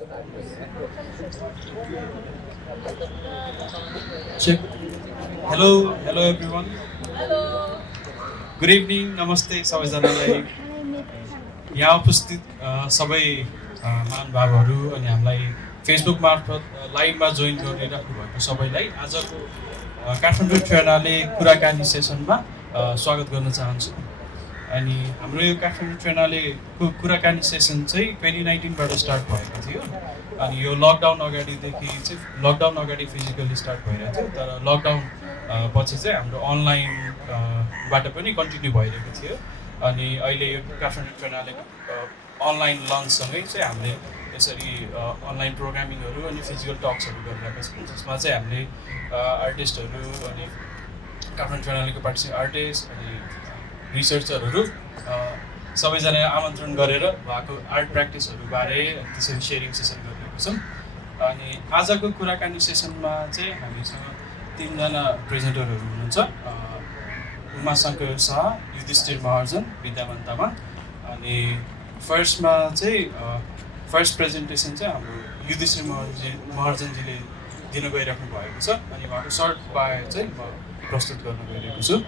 Check. Hello everyone. Good evening, नमस्ते सबैजनालाई यहाँ उपस्थित सबै महानुभावहरू अनि हामीलाई फेसबुक मार्फत लाइभमा जोइन गरिराख्नु भएको सबैलाई आजको काठमाडौँ ट्रेनाले कुराकानी सेसनमा स्वागत गर्न चाहन्छु। अनि हाम्रो यो काठमाडौँ ट्रेनालेको कुराकानी सेसन चाहिँ 2019बाट स्टार्ट भएको थियो। अनि यो लकडाउन अगाडि फिजिकली स्टार्ट भइरहेको थियो, तर लकडाउन पछि चाहिँ हाम्रो अनलाइनबाट पनि कन्टिन्यू भइरहेको थियो। अनि अहिले यो काठमाडौँ ट्रेनालेको अनलाइन लन्चसँगै चाहिँ हामीले यसरी अनलाइन प्रोग्रामिङहरू अनि फिजिकल टक्सहरू गरिरहेको छौँ, जसमा चाहिँ हामीले आर्टिस्टहरू अनि काठमाडौँ ट्रेनालेको पार्टिसिपेन्ट आर्टिस्ट अनि रिसर्चरहरू सबैजना आमन्त्रण गरेर उहाँको आर्ट प्र्याक्टिसहरूबारे त्यसरी सेयरिङ सेसन गरिरहेको छौँ। अनि आजको कुराकानी सेसनमा चाहिँ हामीसँग 3 जना प्रेजेन्टरहरू हुनुहुन्छ। शङ्कर शाह, युधिष्ठिर महार्जन, विद्यामान तामाङ। अनि फर्स्टमा चाहिँ फर्स्ट प्रेजेन्टेसन चाहिँ हाम्रो युधिष्ठिर महार्जनजीले दिन गइराख्नु भएको छ। अनि उहाँको सर्ट बायो चाहिँ म प्रस्तुत गर्न गइरहेको छु।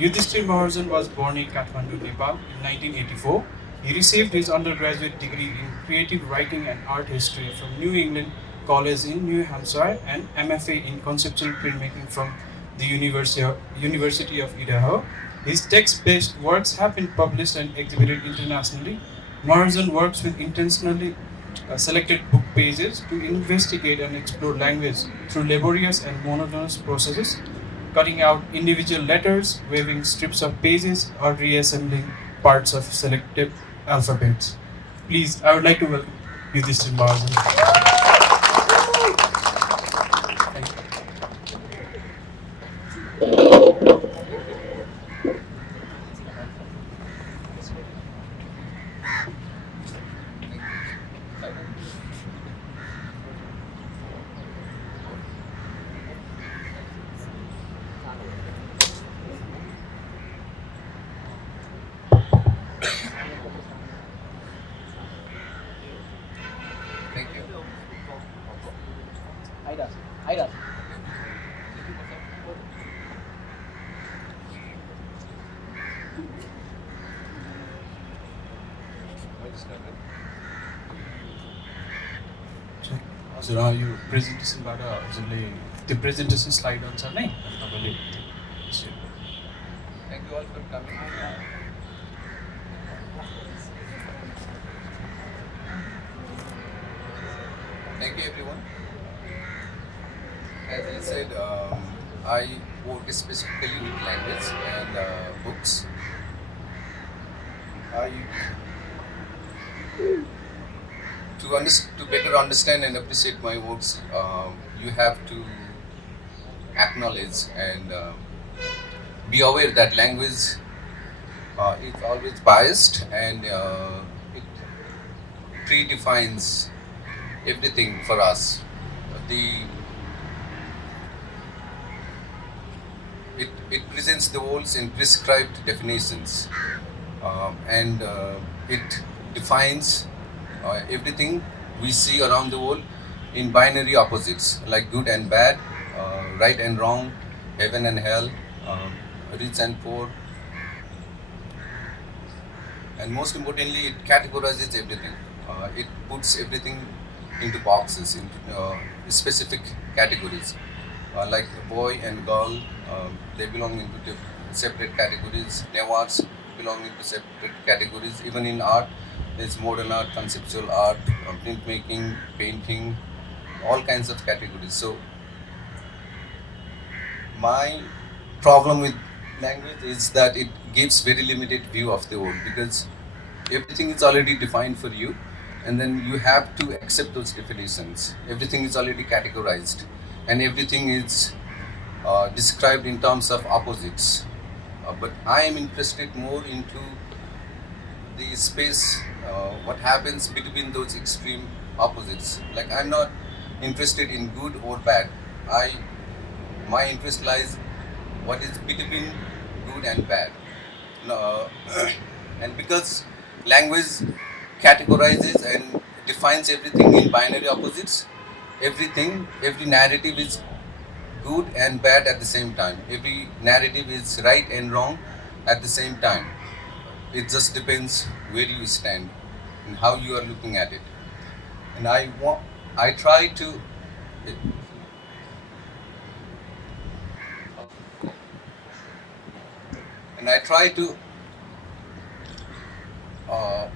Youdhisthir Maharjan was born in Kathmandu, Nepal in 1984. He received his undergraduate degree in creative writing and art history from New England College in New Hampshire and MFA in conceptual printmaking from the University of Idaho. His text-based works have been published and exhibited internationally. Maharjan works with intentionally selected book pages to investigate and explore language through laborious and monotonous processes, cutting out individual letters, waving strips of pages, or reassembling parts of selected alphabets. Please, I would like to welcome Youdhisthir Maharjan. हजुर यो प्रेजेन्टेसनबाट हजुरले त्यो presentation slide अनुसार नै तपाईँले Thank you all for coming. Thank you everyone. As I said, I work specifically with language and books. To better understand and appreciate my works, you have to acknowledge and be aware that language is always biased and it predefines everything for us. It presents the worlds in prescribed definitions, and it defines everything we see around the world in binary opposites like good and bad, right and wrong, heaven and hell, rich and poor, and most importantly, it categorizes everything. It puts everything into boxes, into specific categories. Like a boy and girl, they belong into separate categories. Newards belong into separate categories. Even in art, there's modern art, conceptual art, printmaking, painting, all kinds of categories. So my problem with language is that it gives very limited view of the world, because everything is already defined for you, and then you have to accept those definitions. Everything is already categorized, and everything is described in terms of opposites. But I am interested more into the space, what happens between those extreme opposites. Like, I'm not interested in good or bad. My interest lies what is between good and bad. And because language categorizes and defines everything in binary opposites. Everything, every narrative is good and bad at the same time. Every narrative is right and wrong at the same time. It just depends where you stand and how you are looking at it. And I try to, and I try to uh,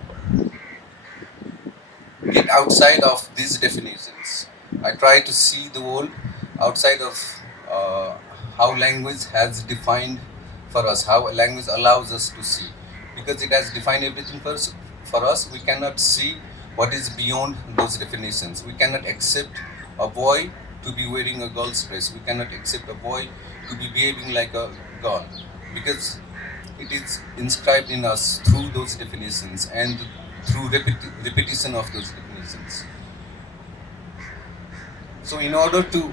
get outside of these definitions. I try to see the world outside of uh, how language has defined for us, how language allows us to see. Because it has defined everything for us, we cannot see what is beyond those definitions. We cannot accept a boy to be wearing a girl's dress. We cannot accept a boy to be behaving like a girl. Because it is inscribed in us through those definitions and through repetition of those definitions. So, in order to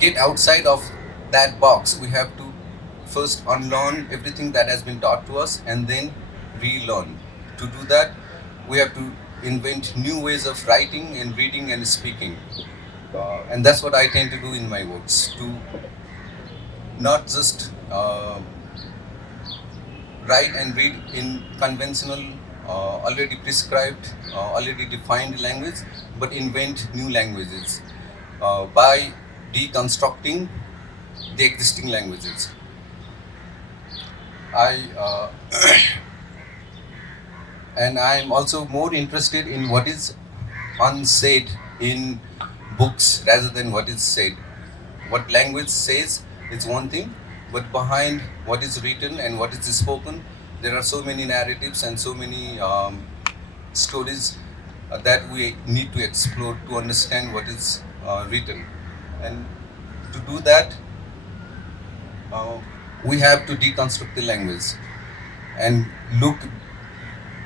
get outside of that box, we have to first unlearn everything that has been taught to us and then relearn. To do that, we have to invent new ways of writing and reading and speaking. And that's what I tend to do in my works, to not just write and read in conventional, already prescribed, already defined language, but invent new languages by deconstructing the existing languages. I and I am also more interested in what is unsaid in books rather than what is said. What language says is one thing, but behind what is written and what is spoken, there are so many narratives and so many stories that we need to explore to understand what is written. And to do that, uh, we have to deconstruct the language and look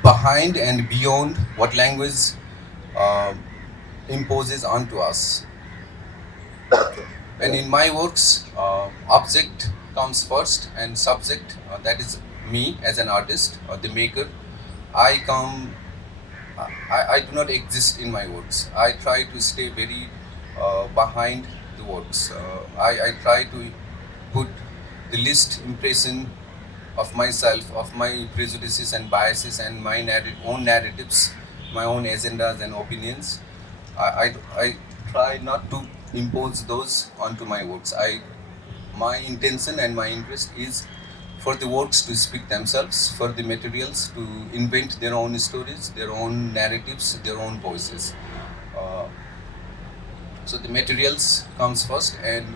behind and beyond what language uh, imposes onto us. And in my works, object comes first, and subject, that is me as an artist or the maker, I come. I do not exist in my works. I try to stay very behind the works. I try to put the least impression of myself, of my prejudices and biases and my own narratives, my own agendas and opinions. I try not to impose those onto my works. My intention and my interest is for the works to speak themselves, for the materials to invent their own stories, their own narratives, their own voices. Uh, so the materials comes first, and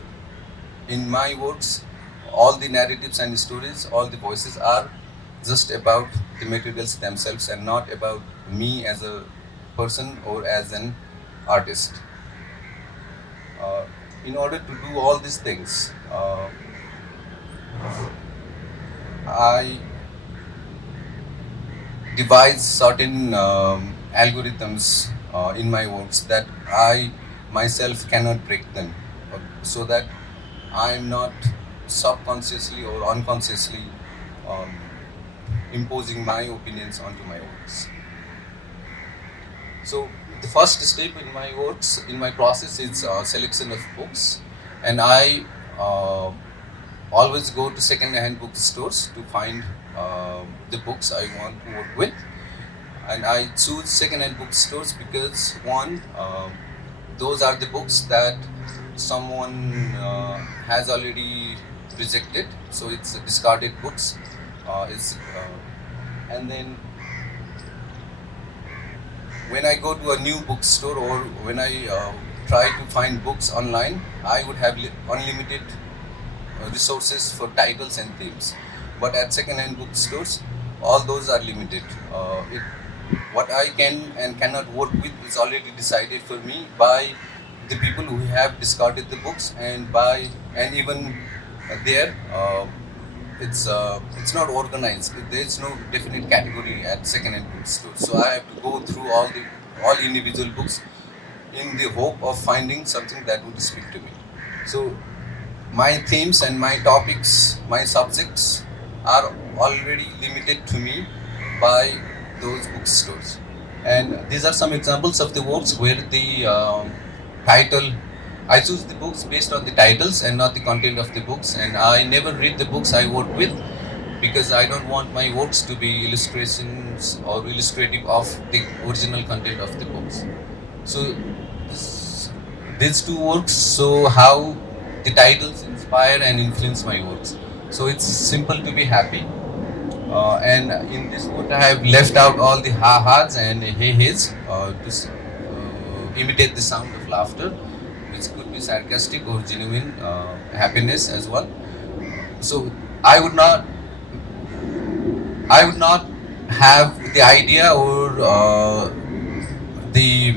in my works, all the narratives and stories, all the voices are just about the materials themselves and not about me as a person or as an artist. Uh, in order to do all these things, I devise certain algorithms in my works that I myself cannot break them, so that I am not subconsciously or unconsciously um, imposing my opinions onto my works. So the first step in my works, in my process, is selection of books, and I always go to second-hand bookstores to find the books I want to work with. And I choose second-hand bookstores because one, those are the books that someone has already rejected, so it's discarded books. And then when I go to a new bookstore or when I try to find books online, I would have unlimited resources for titles and themes. But at second-hand bookstores, all those are limited. What I can and cannot work with is already decided for me by the people who have discarded the books, and even there, it's not organized. There is no definite category at second-hand bookstores. So I have to go through all individual books in the hope of finding something that would speak to me. So my themes and my topics, my subjects are already limited to me by those bookstores. And these are some examples of the works where the title, I choose the books based on the titles and not the content of the books, and I never read the books I work with because I don't want my works to be illustrations or illustrative of the original content of the books. So this, these two works show how the titles inspire and influence my works. So it's simple to be happy. And in this book, I have left out all the ha-has and he-his to imitate the sound of laughter, which could be sarcastic or genuine happiness as well. So I would not, I would not have the idea or the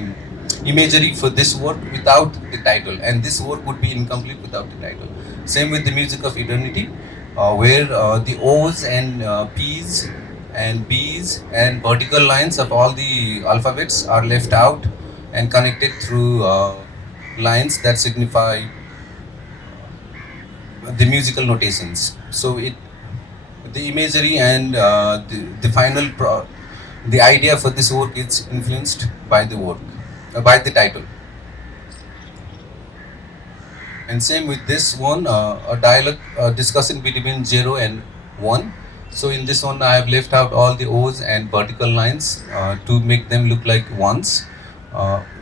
imagery for this work without the title, and this work would be incomplete without the title. Same with the music of eternity, where the O's and P's and B's and vertical lines of all the alphabets are left out and connected through lines that signify the musical notations. So it, the imagery and the final the idea for this work is influenced by the work, by the title. And same with this one, a dialogue discussion between 0 and 1. So in this one, I have left out all the O's and vertical lines to make them look like ones.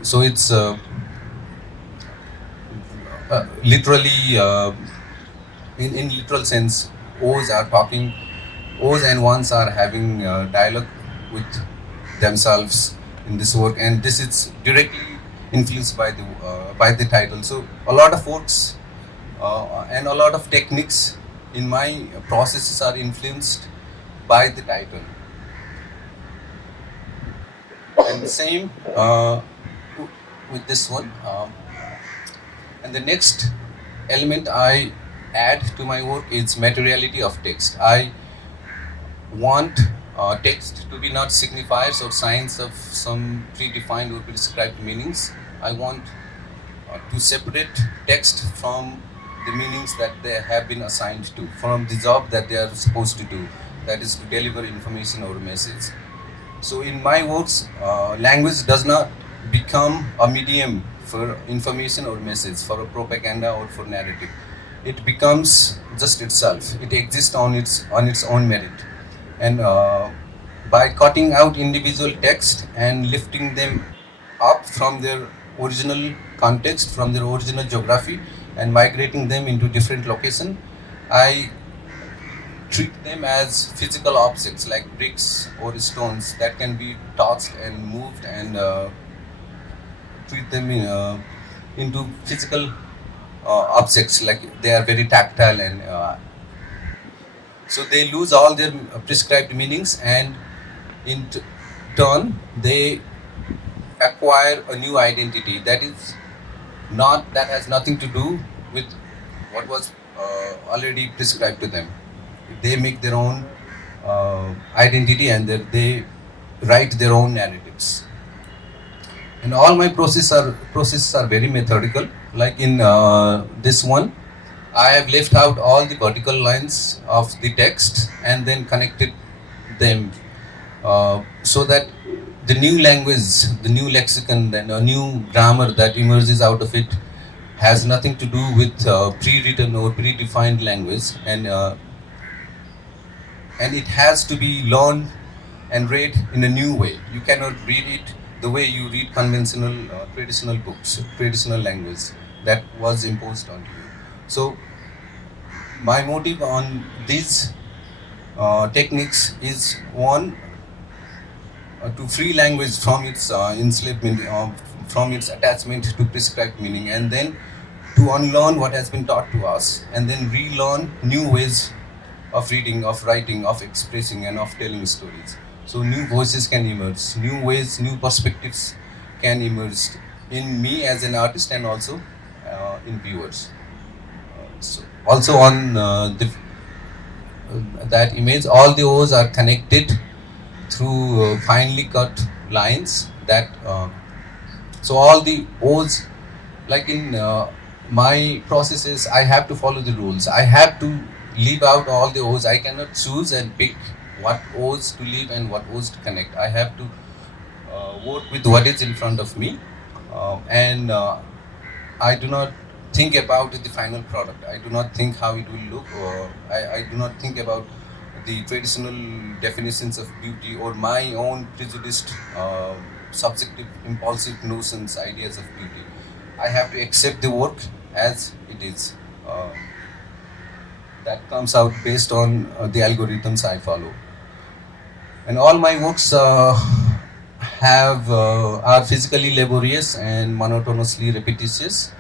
So it's literally, in literal sense, O's are talking, O's and ones are having dialogue with themselves in this work, and this is directly influenced by the title. So a lot of works and a lot of techniques in my processes are influenced by the title. And the same with this one. And the next element I add to my work is materiality of text. I want text to be not signifiers or signs of some predefined or prescribed meanings. I want to separate text from the meanings that they have been assigned to, from the job that they are supposed to do, that is to deliver information or message. So in my works, language does not become a medium for information or message, for a propaganda or for narrative. It becomes just itself. It exists on its own merit, and by cutting out individual text and lifting them up from their original context, from their original geography, and migrating them into different location, I treat them as physical objects like bricks or stones that can be tossed and moved, and treat them into physical objects, like they are very tactile, and so they lose all their prescribed meanings, and in turn they acquire a new identity that is not, that has nothing to do with what was already prescribed to them. They make their own identity, and they write their own narratives. And all my processes are very methodical. Like in this one, I have left out all the vertical lines of the text and then connected them so that the new language, the new lexicon, and a new grammar that emerges out of it has nothing to do with pre-written or predefined language, and it has to be learned and read in a new way. You cannot read it the way you read conventional, traditional books, traditional language that was imposed on you. So my motive on these techniques is one, to free language from its enslavement, from its attachment to prescribed meaning, and then to unlearn what has been taught to us, and then relearn new ways of reading, of writing, of expressing, and of telling stories. So new voices can emerge, new ways, new perspectives can emerge in me as an artist, and also in viewers. So also on that image, all the O's are connected through finely cut lines that so all the O's, like in my processes, I have to follow the rules. I have to leave out all the O's. I cannot choose and pick what O's to leave and what O's to connect. I have to work with what is in front of me, and I do not think about the final product. I do not think how it will look, or I do not think about the traditional definitions of beauty or my own prejudiced, subjective, impulsive notions, ideas of beauty. I have to accept the work as it is. Uh, that comes out based on the algorithms I follow. And all my works have are physically laborious and monotonously repetitious.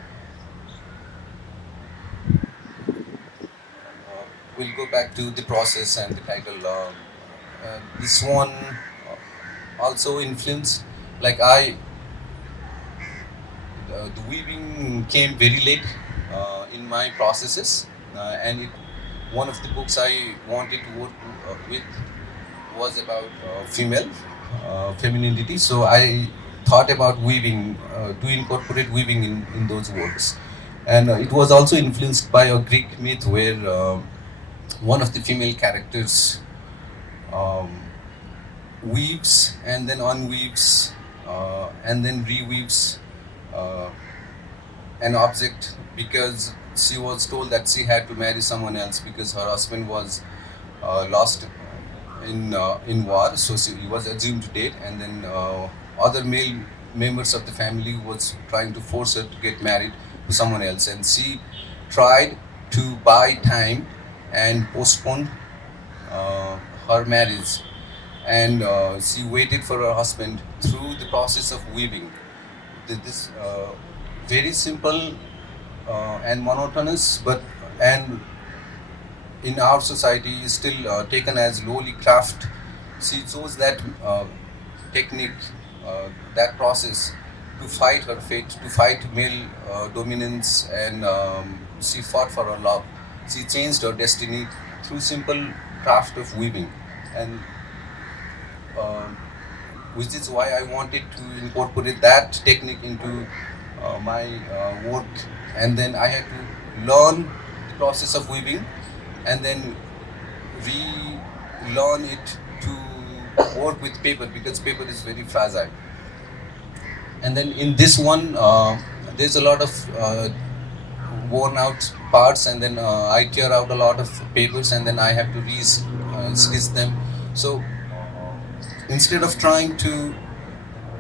We'll go back to the process and the title. This one also influenced, like the weaving came very late in my processes, and one of the books I wanted to work with was about femininity. So I thought about weaving, to incorporate weaving in those works. And it was also influenced by a Greek myth where one of the female characters um, weaves and then unweaves and then reweaves uh, an object because she was told that she had to marry someone else because her husband was lost in war, so he was assumed dead, and then other male members of the family was trying to force her to get married to someone else, and she tried to buy time and postponed uh, her marriage, and she waited for her husband through the process of weaving. This very simple and monotonous, but and in our society is still taken as lowly craft. She chose that technique, that process to fight her fate, to fight male dominance, and she fought for her love. She changed her destiny through simple craft of weaving, and uh, which is why I wanted to incorporate that technique into my work. And then I had to learn the process of weaving and then relearn it to work with paper because paper is very fragile. And then in this one, there's a lot of worn out parts, and then I tear out a lot of papers, and then I have to stitch them. So instead of trying to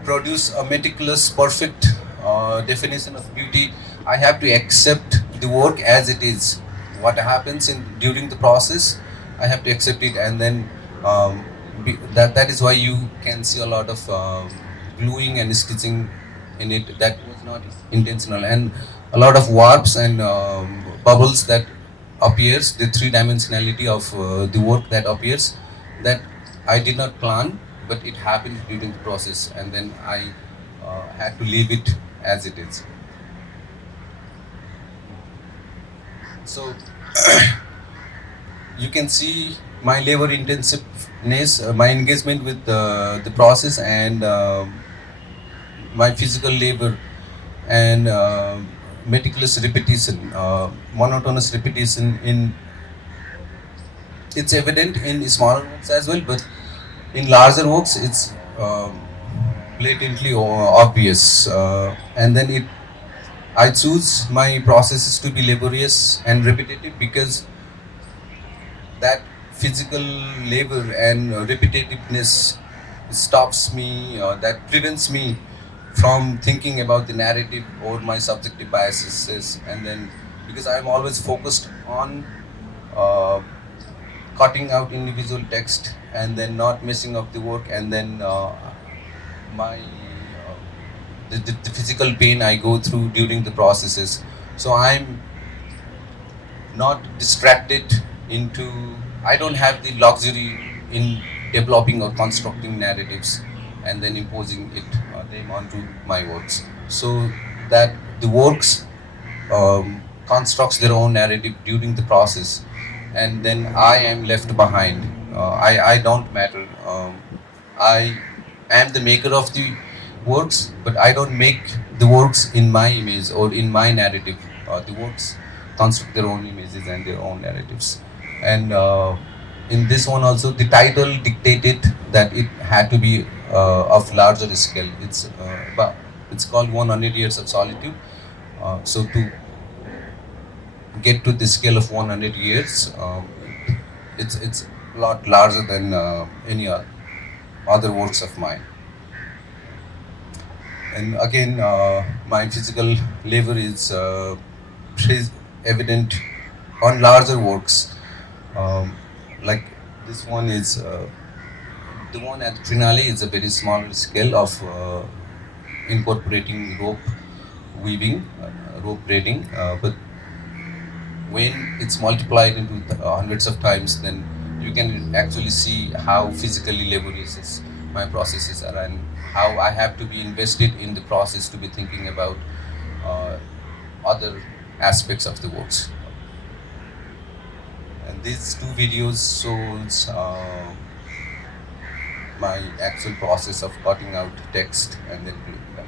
produce a meticulous, perfect definition of beauty, I have to accept the work as it is. What happens in during the process, I have to accept it, and then that is why you can see a lot of gluing and stitching in it. That was not intentional, and a lot of warps and bubbles that appears. The three dimensionality of the work that appears, that I did not plan, but it happened during the process, and then I had to leave it as it is. So you can see my labor intensiveness, my engagement with the process, and my physical labor, and meticulous repetition, monotonous repetition. In it's evident in smaller works as well, but in larger works, it's blatantly obvious. And then I choose my processes to be laborious and repetitive because that physical labor and repetitiveness stops me, that prevents me from thinking about the narrative or my subjective biases. And then because I'm always focused on uh, cutting out individual text and then not messing up the work, and then the physical pain I go through during the processes. So I'm not distracted into, I don't have the luxury in developing or constructing narratives and then imposing them onto my works. So that the works constructs their own narrative during the process, and then I am left behind. I don't matter. I am the maker of the works, but I don't make the works in my image or in my narrative. The works construct their own images and their own narratives. And in this one also, the title dictated that it had to be of larger scale. It's called 100 Years of Solitude. So to get to the scale of 100 years, it's a lot larger than any other works of mine. And again, my physical labor is evident on larger works. Um, like this one is the one at Triennale is a very small scale of incorporating rope weaving, rope braiding. But when it's multiplied into hundreds of times, then you can actually see how physically laborious my processes are, and how I have to be invested in the process to be thinking about uh, other aspects of the works. And these two videos shows my actual process of cutting out text and then gluing them.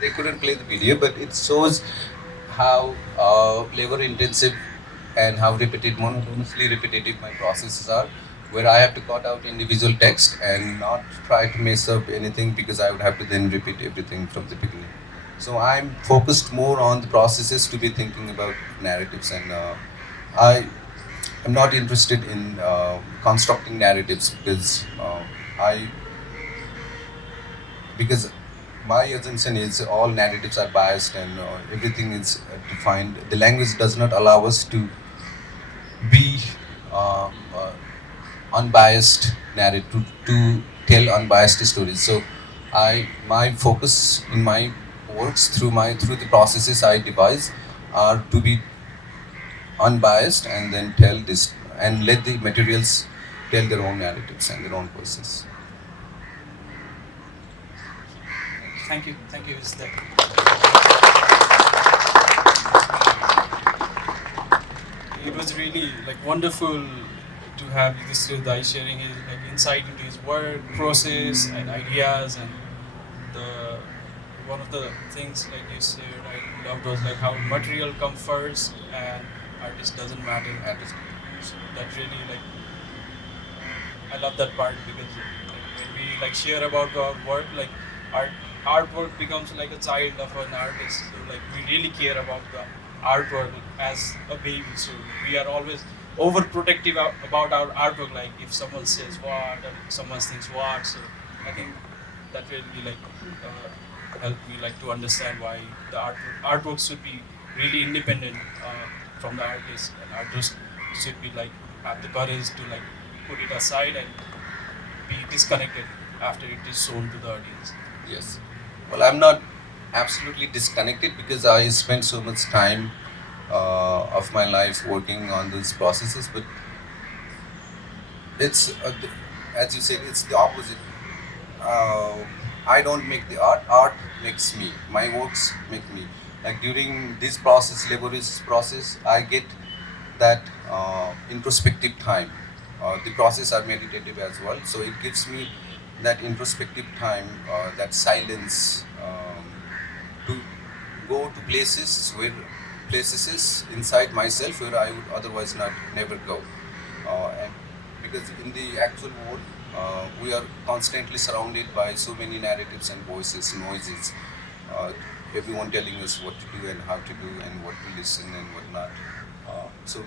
They couldn't play the video, but it shows how labor intensive and how monotonously repetitive my processes are, where I have to cut out individual text and not try to mess up anything, because I would have to then repeat everything from the beginning. So I'm focused more on the processes to be thinking about narratives, and I am not interested in constructing narratives, I because my assumption is all narratives are biased, and everything is defined. The language does not allow us to be uh, uh, unbiased narrative, to tell unbiased stories. So my focus in my works, through the processes I devise, are to be unbiased, and then tell this and let the materials tell their own narratives and their own voices. Thank you. Is that it was really like wonderful to have Youdhisthir sharing his like insight into his work process and ideas, and the one of the things like you said I loved was like how material comes first and artist doesn't matter. So that really like I love that part, because like, when we like share about our work, like art artwork becomes like a child of an artist. So like we really care about the artwork as a baby. So we are always overprotective about our artwork. Like if someone says what, and someone thinks what. So I think that really like helped me like to understand why the artwork should be really independent from the artist, and artists should be like have the courage to like put it aside and be disconnected after it is shown to the audience. Yes. Well, I'm not absolutely disconnected, because I spent so much time of my life working on these processes. But it's, as you said, it's the opposite. Uh, I don't make the art. Art makes me. My works make me. Like during this process, laborious process, I get that introspective time. The process are meditative as well, so it gives me that introspective time, that silence, to go to places inside myself where I would otherwise not never go. And because in the actual world, we are constantly surrounded by so many narratives and voices, noises. uh, everyone telling us what to do and how to do and what to listen and what not. So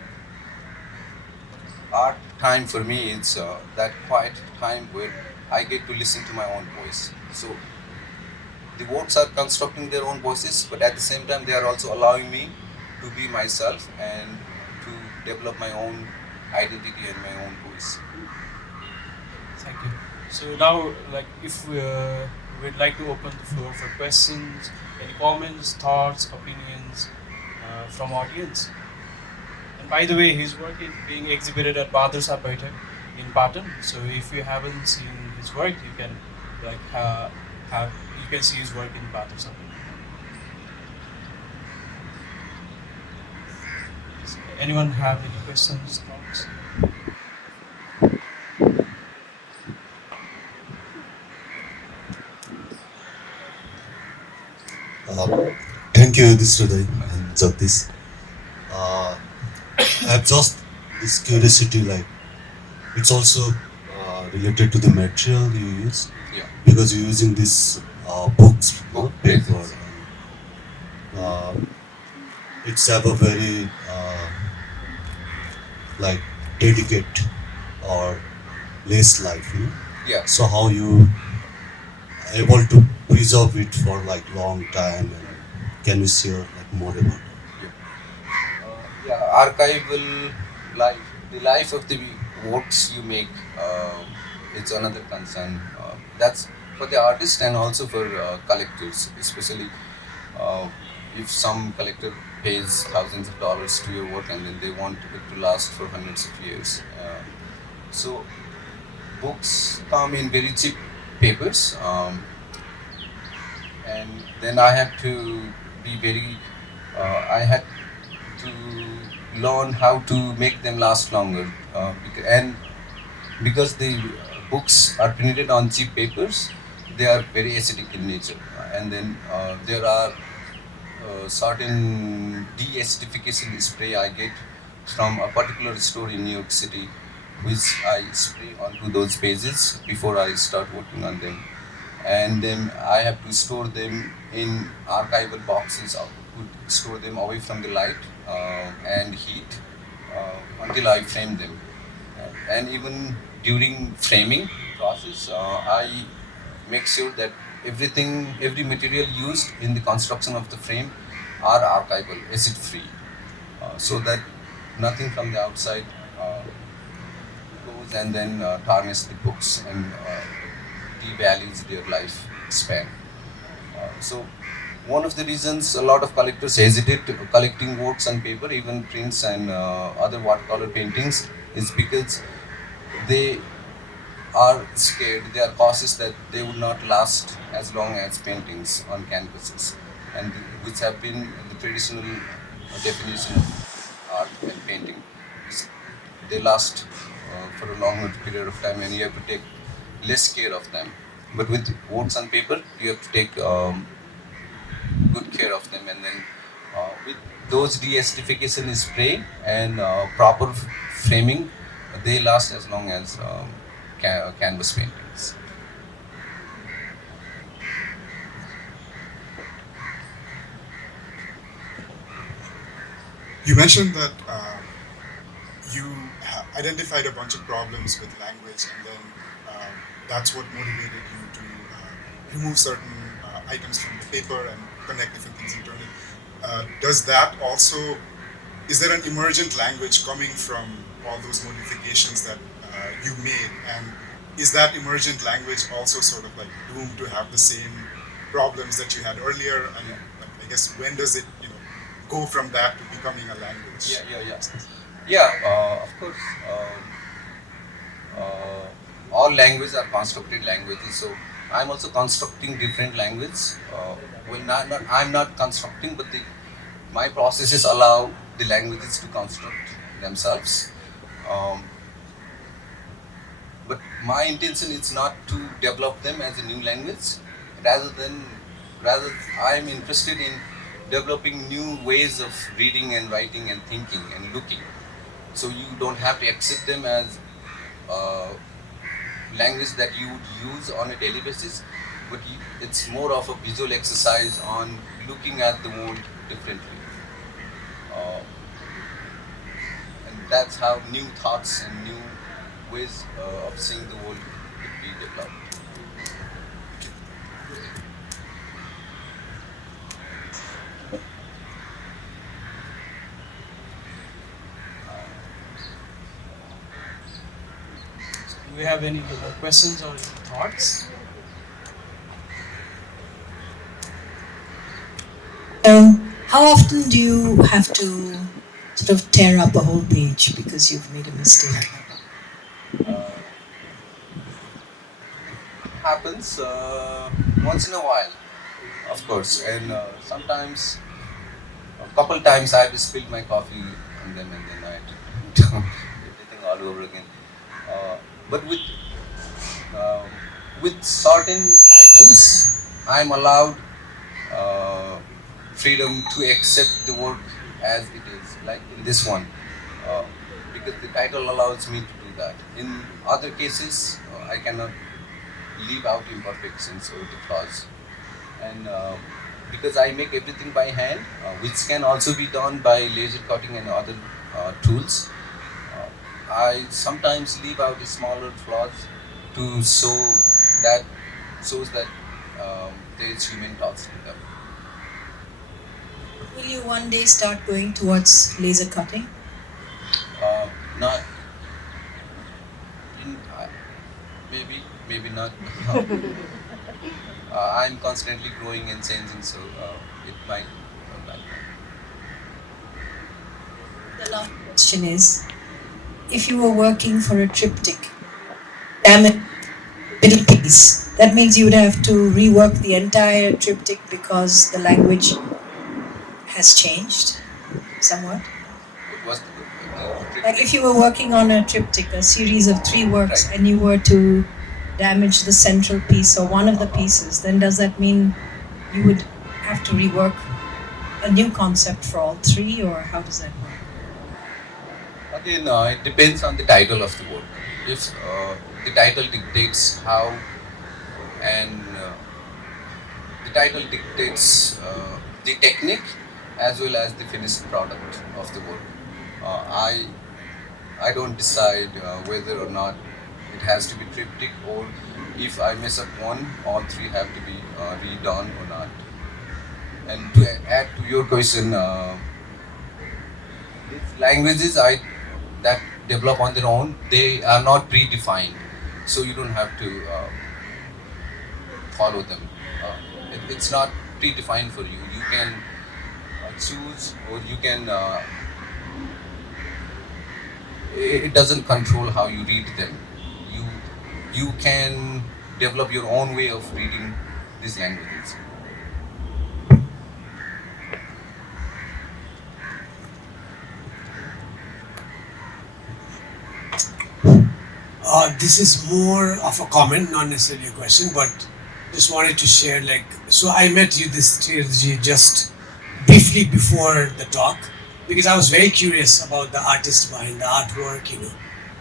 art time for me is that quiet time where I get to listen to my own voice. So the words are constructing their own voices, but at the same time they are also allowing me to be myself and to develop my own identity and my own voice. Thank you. So now, like, if we'd like to open the floor for questions, any comments, thoughts, opinions from audience. And by the way, his work is being exhibited at Bahadur Baitak in Patan. So if you haven't seen his work, you can like have you can see his work in Bahadur Baitak. Anyone have any questions, thoughts? Thank you, Youdhisthir and Jagdish. Uh, I have just this curiosity, like it's also related to the material you use Yeah. because you're using this books, Book paper. presence. Uh, it's have a very like delicate or less life, you know. Yeah. So how you able to preserve it for like long time, and can you share like more about it? Yeah, archival life, the life of the works you make, it's another concern. That's for the artist and also for collectors, especially uh, if some collector pays thousands of dollars to your work and then they want it to last for hundreds of years. So books come in very cheap papers, and then I had to be very. I had to learn how to make them last longer, and because the books are printed on cheap papers, they are very acidic in nature, and then there are certain de-acidification spray I get from a particular store in New York City, which I spray onto those pages before I start working on them. And then I have to store them in archival boxes. I would store them away from the light and heat until I frame them. And even during framing process, I make sure that every material used in the construction of the frame are archival, acid free, so that nothing from the outside goes and then tarnish the books and devalues their lifespan. So one of the reasons a lot of collectors hesitate collecting works on paper, even prints and other watercolor paintings, is because they are scared, they are cautious that they would not last as long as paintings on canvases, and which have been the traditional definition of art and painting. Is they last for a longer period of time, and you have to take less care of them. But with works on paper, you have to take good care of them, and then with those de-acidification spray and proper framing, they last as long as canvas paintings. You mentioned that you identified a bunch of problems with language, and then that's what motivated you to remove certain items from the paper and connect different things internally. Does that also, is there an emergent language coming from all those modifications that you made? And is that emergent language also sort of like doomed to have the same problems that you had earlier? And like, I guess when does it, go from that to becoming a language? Yeah. Of course, all languages are constructed languages. So I'm also constructing different languages. I'm not constructing, but my processes allow the languages to construct themselves. Um, but my intention is not to develop them as a new language. Rather than, rather, I'm interested in developing new ways of reading and writing and thinking and looking. So you don't have to accept them as language that you would use on a daily basis. but it's more of a visual exercise on looking at the world differently. Uh, and that's how new thoughts and new ways of seeing the world could be developed. Do we have any questions or thoughts? How often do you have to sort of tear up a whole page because you've made a mistake? Happens once in a while, of course, and sometimes a couple times I have spilled my coffee and then I had to do everything all over again. Uh, but uh, with certain titles, I'm allowed uh, freedom to accept the work as it is, like in this one, uh, because the title allows me to do that. In other cases, I cannot leave out imperfections or the flaws. And because I make everything by hand, which can also be done by laser cutting and other tools, I sometimes leave out the smaller flaws to that shows that there is human touch in them. Will you one day start going towards laser cutting? Not in, maybe not. I'm constantly growing and changing, so it might come back. The last question is, if you were working for a triptych, damage middle piece, that means you would have to rework the entire triptych because the language has changed somewhat? What was the Like if you were working on a triptych, a series of 3 works, Right. and you were to damage the central piece or one of the pieces, then does that mean you would have to rework a new concept for all 3, or how does that work? Again, it depends on the title of the work. If the title dictates how, and the title dictates the technique as well as the finished product of the work. Uh, I I don't decide whether or not it has to be triptych, or if I mess up one, all 3 have to be redone or not. And to add to your question, these languages that develop on their own, they are not predefined, so you don't have to follow them. It's not predefined for you. You can choose, or you can. It doesn't control how you read them. You you can develop your own way of reading these languages. This is more of a comment, not necessarily a question, but just wanted to share. Like, so I met you this Ji just briefly before the talk because I was very curious about the artist behind the artwork,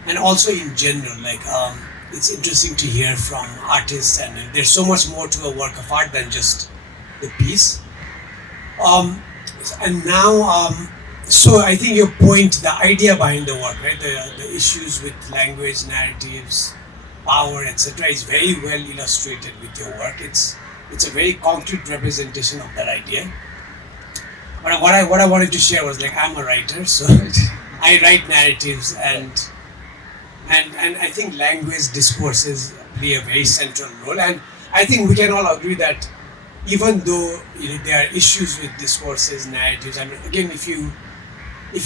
and also in general. Like, it's interesting to hear from artists, and there's so much more to a work of art than just the piece. Um, and now, so I think your point, the idea behind the work, right? The issues with language, narratives, power, etc., is very well illustrated with your work. It's a very concrete representation of that idea. But what I wanted to share was, like, I'm a writer, so I write narratives, and I think language discourses play a very central role. And I think we can all agree that even though there are issues with discourses, narratives, and again, if you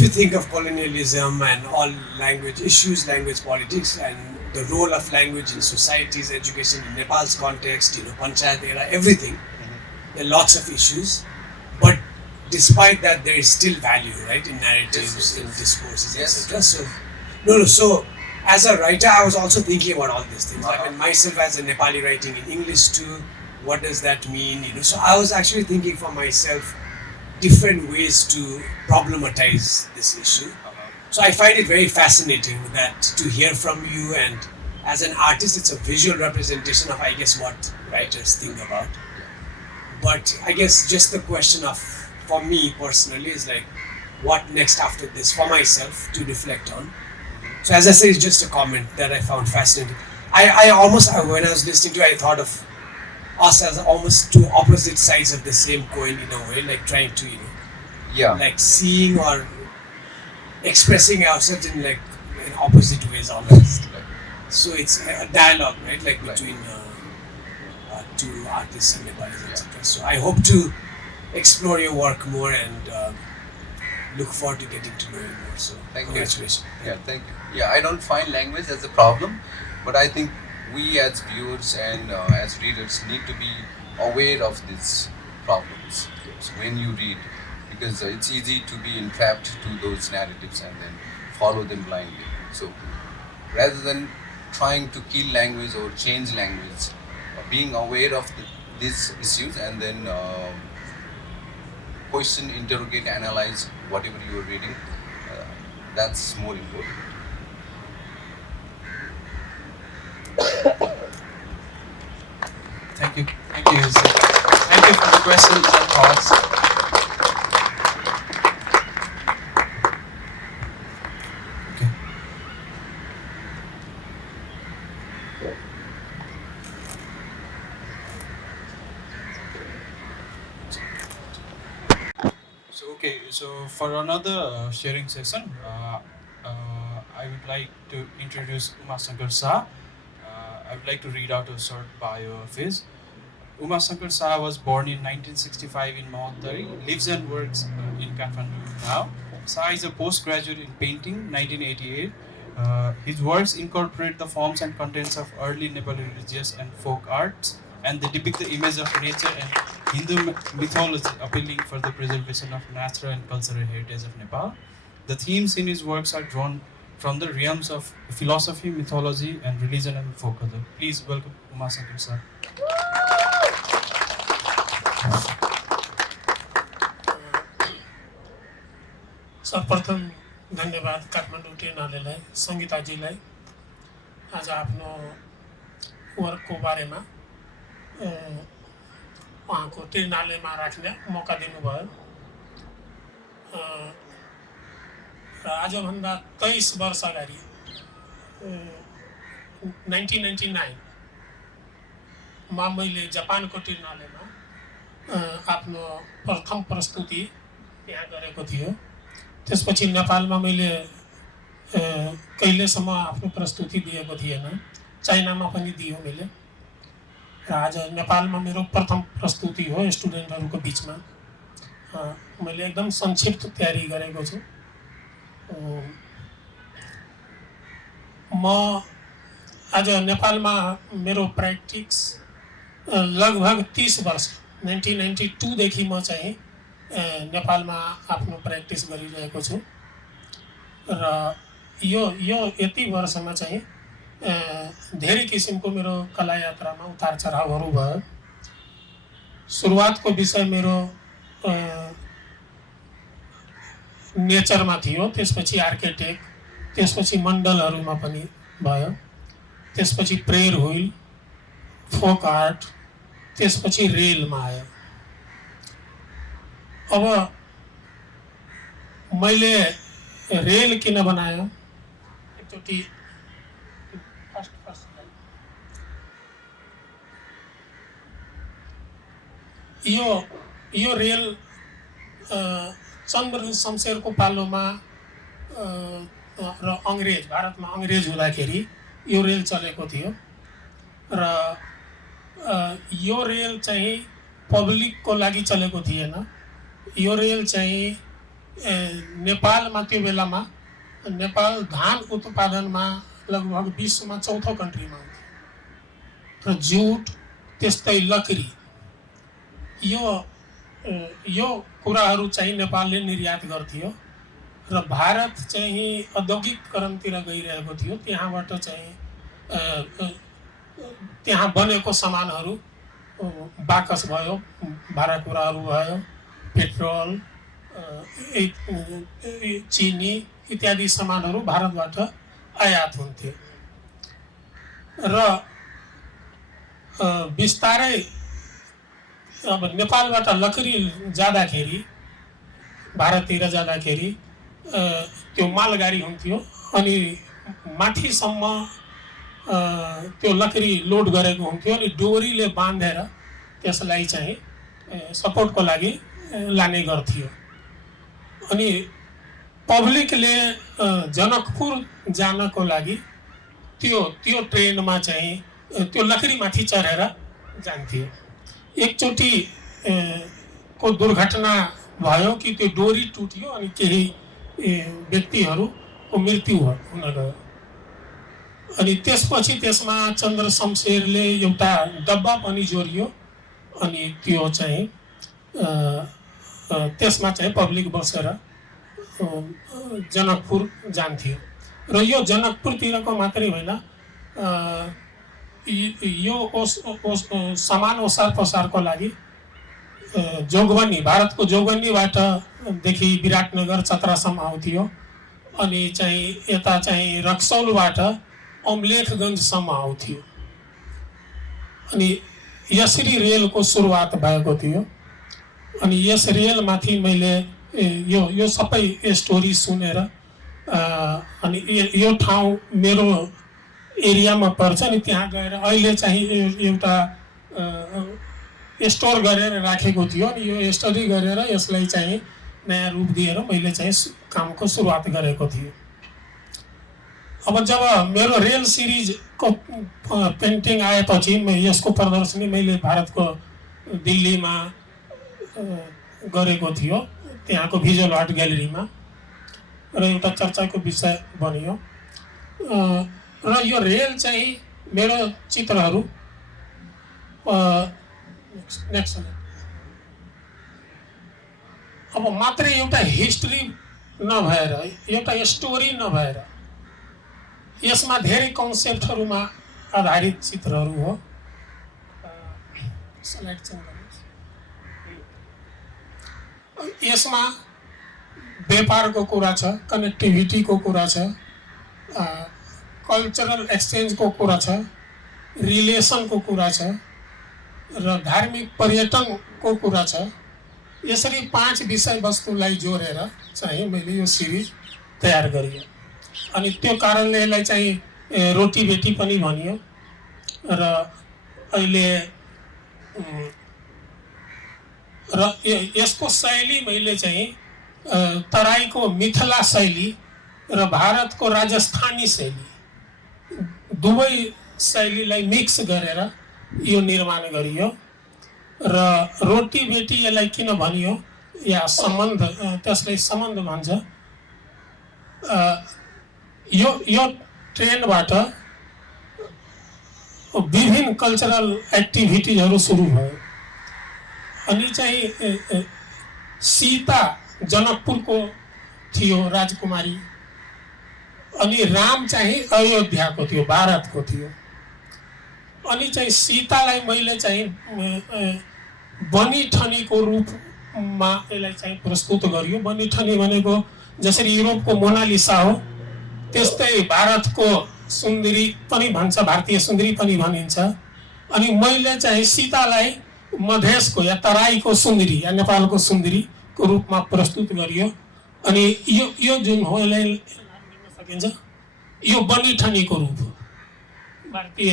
think of colonialism and all language issues, language politics, and the role of language in societies, education in Nepal's context, Panchayat era, everything, there are lots of issues. But despite that, there is still value, right, in narratives, Yes. in discourses, Yes. etc. So, no. So, as a writer, I was also thinking about all these things. I mean, myself as a Nepali writing in English too. What does that mean? So I was actually thinking for myself different ways to problematize this issue. So I find it very fascinating that to hear from you, and as an artist, it's a visual representation of, I guess, what writers think about. But I guess just the question of, for me personally, is like, what next after this for myself to reflect on. So as I say, it's just a comment that I found fascinating. I almost, when I was listening to it, I thought of us as almost two opposite sides of the same coin in a way, like trying to, Yeah. like seeing or expressing ourselves in like in opposite ways almost. So it's a dialogue, right? Like between two artists and Nepalis, etc. So I hope to explore your work more and look forward to getting to know you more. So Thank you. congratulations. Yeah, thank you. Yeah, I don't find language as a problem, but I think we as viewers and as readers need to be aware of these problems when you read, because it's easy to be entrapped to those narratives and then follow them blindly. So rather than trying to kill language or change language, being aware of these issues and then question, interrogate, analyze whatever you are reading, that's more important. Thank you. Thank you, Youdhisthir. Thank you for the questions and thoughts. Okay. So for another sharing session, I would like to introduce Shankar Shah. I would like to read out a short bio of his. Shankar Shah was born in 1965 in Mahottari, lives and works in Kathmandu now. Shah is a postgraduate in painting, 1988. His works incorporate the forms and contents of early Nepali religious and folk arts, and they depict the image of nature and Hindu mythology, appealing for the preservation of natural and cultural heritage of Nepal. The themes in his works are drawn from the realms of philosophy, mythology, and religion and folklore. Please welcome Shankar Shah. सर्वप्रथम धन्यवाद काठमाडौँ ट्रिएनालेलाई, सङ्गीताजीलाई आज आफ्नो वर्कको बारेमा उहाँको ट्रिएनालेमा राख्ने मौका दिनुभयो। र आजभन्दा 23 वर्ष अगाडि 1999 मा मैले जापानको ट्रिएनालेमा आफ्नो प्रथम प्रस्तुति त्यहाँ गरेको थियो। त्यसपछि नेपालमा मैले कहिलेसम्म आफ्नो प्रस्तुति दिएको थिएन, चाइनामा पनि दियो मैले। र आज नेपालमा मेरो प्रथम प्रस्तुति हो स्टुडेन्टहरूको बिचमा। मैले एकदम संक्षिप्त तयारी गरेको छु। म आज नेपालमा मेरो प्र्याक्टिस लगभग 30 वर्ष 1992 देखि म चाहिँ नेपालमा आफ्नो प्र्याक्टिस गरिरहेको छु। र यो यति वर्षमा चाहिँ धेरै किसिमको मेरो कला यात्रामा उतार चढावहरू भयो। सुरुवातको विषय मेरो नेचरमा थियो, त्यसपछि आर्किटेक्ट, त्यसपछि मण्डलहरूमा पनि भयो, त्यसपछि प्रेयर व्हील, फोक आर्ट, त्यसपछि रेलमा आयो। अब मैले रेल किन बनायो, एकचोटि यो रेल चन्द्रबहादुर शमशेरको पालोमा र अंग्रेज, भारतमा अंग्रेज हुँदाखेरि यो रेल चलेको थियो। र यो रेल चाहिँ पब्लिकको लागि चलेको थिएन। यो रेल चाहिँ नेपालमा त्यो बेलामा नेपाल धान उत्पादनमा लगभग विश्वमा चौथो कन्ट्रीमा हुन्थ्यो। र जुट त्यस्तै लकडी यो कुराहरू चाहिँ नेपालले निर्यात गर्थ्यो। र भारत चाहिँ औद्योगिकरणतिर गइरहेको थियो। त्यहाँबाट चाहिँ त्यहाँ बनेको सामानहरू बाकस भयो, भाँडाकुँडाहरू भयो, पेट्रोल, चिनी इत्यादि सामानहरू भारतबाट आयात हुन्थ्यो। र बिस्तारै अब नेपालबाट लकरी जाँदाखेरि भारततिर जाँदाखेरि त्यो मालगाडी हुन्थ्यो अनि माथिसम्म त्यो लकरी लोड गरेको हुन्थ्यो अनि डोरीले बाँधेर त्यसलाई चाहिँ सपोर्टको लागि लाने गर्थ्यो। अनि पब्लिकले जनकपुर जानको लागि त्यो ट्रेनमा चाहिँ त्यो लकरीमाथि चढेर जान्थ्यो। एकचोटि को दुर्घटना भयो कि त्यो डोरी टुट्यो अनि केही व्यक्तिहरूको मृत्यु हुन गयो। अनि त्यसपछि त्यसमा चन्द्र शमशेरले एउटा डब्बा पनि जोडियो अनि त्यो चाहिँ त्यसमा चाहिँ पब्लिक बसेर जनकपुर जान्थ्यो। र यो जनकपुरतिरको मात्रै होइन, यो सामान ओसार पसारको लागि जोगबनी, भारतको जोगबनीबाट देखि विराटनगर चतरासम्म आउँथ्यो अनि चाहिँ यता चाहिँ रक्सौलबाट अमलेखगञ्जसम्म आउँथ्यो। अनि यसरी रेलको सुरुवात भएको थियो। अनि यस रेलमाथि मैले यो सबै स्टोरी सुनेर अनि यो ठाउँ मेरो एरियामा पर्छ नि त्यहाँ गएर अहिले चाहिँ एउटा स्टोर गरेर राखेको थियो अनि यो स्टडी गरेर यसलाई चाहिँ नयाँ रूप दिएर मैले चाहिँ कामको सुरुवात गरेको थिएँ। अब जब मेरो रेल सिरिजको पेन्टिङ आएपछि यसको प्रदर्शनी मैले भारतको दिल्लीमा गरेको थियो, त्यहाँको भिजुअल आर्ट ग्यालेरीमा, र एउटा चर्चाको विषय बन्यो। र यो रेल चाहिँ मेरो चित्रहरू नेक्स्ट अब मात्रै एउटा हिस्ट्री नभएर, एउटा स्टोरी नभएर यसमा धेरै कन्सेप्टहरूमा आधारित चित्रहरू हो। यसमा व्यापारको कुरा छ, कनेक्टिभिटीको कुरा छ, कल्चरल एक्सचेन्जको कुरा छ, रिलेसनको कुरा छ र धार्मिक पर्यटनको कुरा छ। यसरी 5 विषयवस्तुलाई जोडेर चाहिँ मैले यो सिरिज तयार गरियो। अनि त्यो कारणले यसलाई चाहिँ रोटी बेटी पनि भनियो। र अहिले र यसको शैली मैले चाहिँ तराईको मिथिला शैली र भारतको राजस्थानी शैली दुवै शैलीलाई मिक्स गरेर यो निर्माण गरियो। र रोटी बेटी यसलाई किन भनियो या सम्बन्ध, त्यसलाई सम्बन्ध भन्छ। यो ट्रेनबाट विभिन्न कल्चरल एक्टिभिटिजहरू सुरु भयो। अनि चाहिँ सीता जनकपुरको थियो राजकुमारी, अनि राम चाहिँ अयोध्याको थियो, भारतको थियो। अनि चाहिँ सीतालाई मैले चाहिँ बनिठनीको रूपमा यसलाई चाहिँ प्रस्तुत गरियो। बनिठनी भनेको जसरी युरोपको मोनालिसा हो त्यस्तै भारतको सुन्दरी पनि भन्छ, भारतीय सुन्दरी पनि भनिन्छ। अनि मैले चाहिँ सीतालाई मधेसको या तराईको सुन्दरी या नेपालको सुन्दरीको रूपमा प्रस्तुत गरियो। अनि यो जुन हो यसलाई सकिन्छ यो बनिठनीको रूप हो भारतीय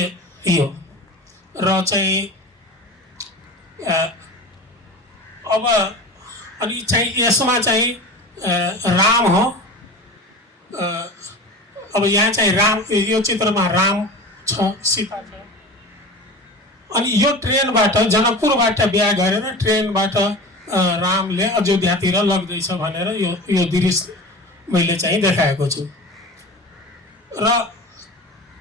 यो। र चाहिँ अब अनि चाहिँ यसमा चाहिँ राम हो। अब यहाँ चाहिँ राम, यो चित्रमा राम छ, सीता छ। अनि यो ट्रेनबाट जनकपुरबाट बिहा गरेर ट्रेनबाट रामले अयोध्यातिर लग्दैछ भनेर यो दृश्य मैले चाहिँ देखाएको छु। र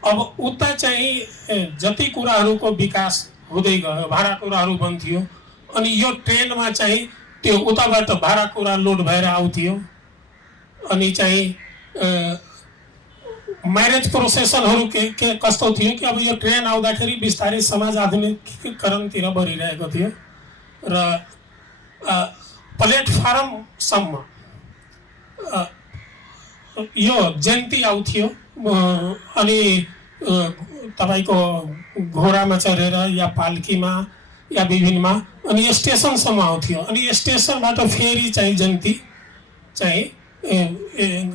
अब उता चाहिँ जति कुराहरूको विकास हुँदै गयो, भाँडाकुँडाहरू बन्थ्यो। अनि यो ट्रेनमा चाहिँ त्यो उताबाट भाँडाकुँडा लोड भएर आउँथ्यो। अनि चाहिँ म्यारेज प्रोसेसनहरू के कस्तो थियो कि अब यो ट्रेन आउँदाखेरि बिस्तारै समाज आधुनिकीकरणतिर बढिरहेको थियो। र प्लेटफर्मसम्म यो जयन्ती आउँथ्यो। अनि तपाईँको घोडामा चढेर या पाल्कीमा या विभिन्नमा अनि स्टेसनसम्म आउँथ्यो अनि स्टेसनबाट फेरि चाहिँ जन्ती चाहिँ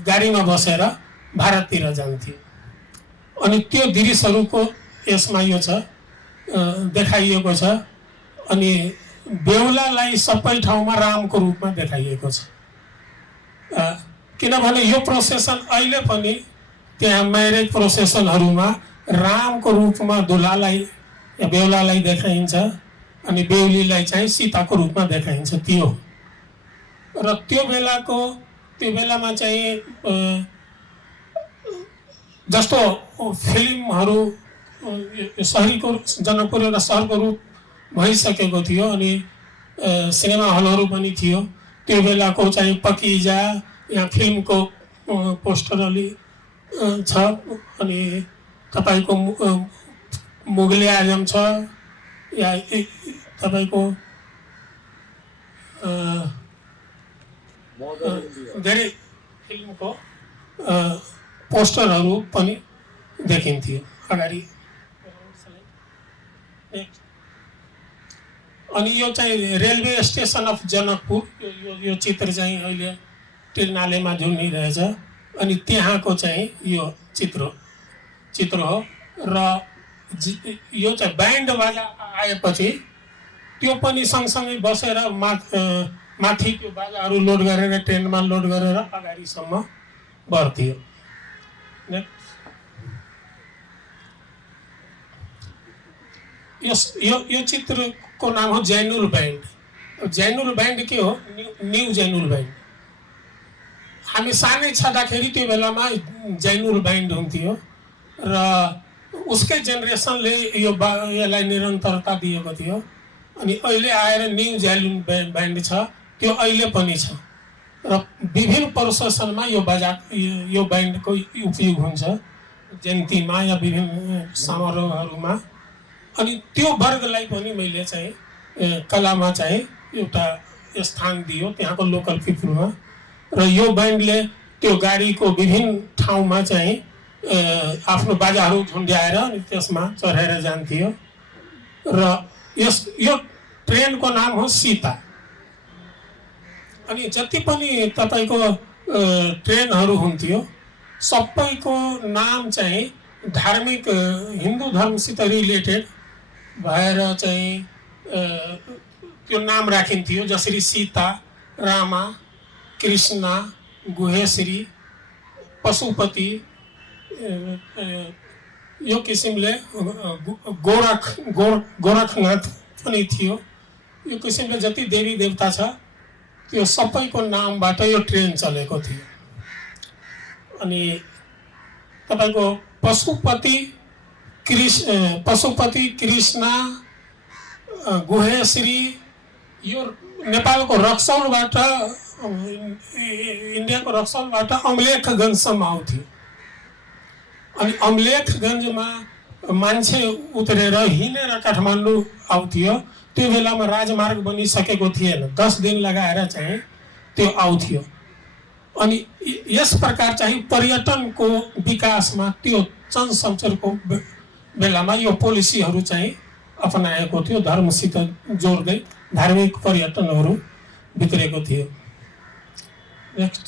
गाडीमा बसेर भारततिर जान्थ्यो अनि त्यो दृश्यहरूको यसमा यो छ देखाइएको छ अनि बेहुलालाई सबै ठाउँमा रामको रूपमा देखाइएको छ किनभने यो प्रोसेसन अहिले पनि त्यहाँ म्यारेज प्रोसेसनहरूमा रामको रूपमा दुलालाई या बेहुलालाई देखाइन्छ अनि बेहुलीलाई चाहिँ सीताको रूपमा देखाइन्छ त्यो र त्यो बेलामा चाहिँ जस्तो फिल्महरू सहरीको जनकपुर एउटा सहरको रूप भइसकेको थियो अनि सिनेमा हलहरू पनि थियो त्यो बेलाको चाहिँ पकिजा यहाँ फिल्मको पोस्टर अलि छ अनि तपाईँको मुगले आजम छ या तपाईँको धेरै फिल्मको पोस्टरहरू पनि देखिन्थ्यो अगाडि अनि यो चाहिँ रेलवे स्टेसन अफ जनकपुर यो चित्र चाहिँ अहिले त्रिनालेमा झुन्डिरहेछ अनि त्यहाँको चाहिँ यो चित्र हो र यो चाहिँ ब्यान्ड बाजा आएपछि त्यो पनि सँगसँगै बसेर माथि त्यो बाजाहरू लोड गरेर ट्रेनमा लोड गरेर अगाडिसम्म बढ्थ्यो यो चित्रको नाम हो जैनुल ब्यान्ड जैनुल ब्यान्ड के हो न्यू जैनुल ब्यान्ड हामी सानै छँदाखेरि त्यो बेलामा जैनुल ब्यान्ड हुन्थ्यो र उसकै जेनेरेसनले यसलाई निरन्तरता दिएको थियो अनि अहिले आएर न्यू जैनुल ब्यान्ड छ त्यो अहिले पनि छ र विभिन्न प्रोसेसनमा यो ब्यान्डको उपयोग हुन्छ जयन्तीमा या विभिन्न समारोहहरूमा अनि त्यो वर्गलाई पनि मैले चाहिँ कलामा चाहिँ एउटा स्थान दियो त्यहाँको लोकल पिपलमा र यो ब्यान्डले त्यो गाडीको विभिन्न ठाउँमा चाहिँ आफ्नो बाजाहरू झुन्ड्याएर अनि त्यसमा चढेर जान्थ्यो र यो ट्रेनको नाम हो सीता अनि जति पनि तपाईँको ट्रेनहरू हुन्थ्यो सबैको नाम चाहिँ धार्मिक हिन्दू धर्मसित रिलेटेड भएर चाहिँ त्यो नाम राखिन्थ्यो जसरी सीता रामा कृष्णा गुहेश्री पशुपति यो किसिमले गोरखनाथ पनि थियो यो किसिमले जति देवी देवता छ त्यो सबैको नामबाट यो ट्रेन चलेको थियो अनि तपाईँको पशुपति कृष्णा गुहेश्री यो नेपालको रक्सौलबाट इन्डियाको रक्सौलबाट अमलेखगञ्जसम्म आउँथ्यो अनि अमलेखगञ्जमा मान्छे उत्रेर हिँडेर काठमाडौँ आउँथ्यो त्यो बेलामा राजमार्ग बनिसकेको थिएन 10 दिन लगाएर चाहिँ त्यो आउँथ्यो अनि यस प्रकार चाहिँ पर्यटनको विकासमा त्यो जनसञ्चारको बेलामा यो पोलिसीहरू चाहिँ अपनाएको थियो धर्मसित जोड्दै धार्मिक पर्यटनहरू भित्रेको थियो नेक्स्ट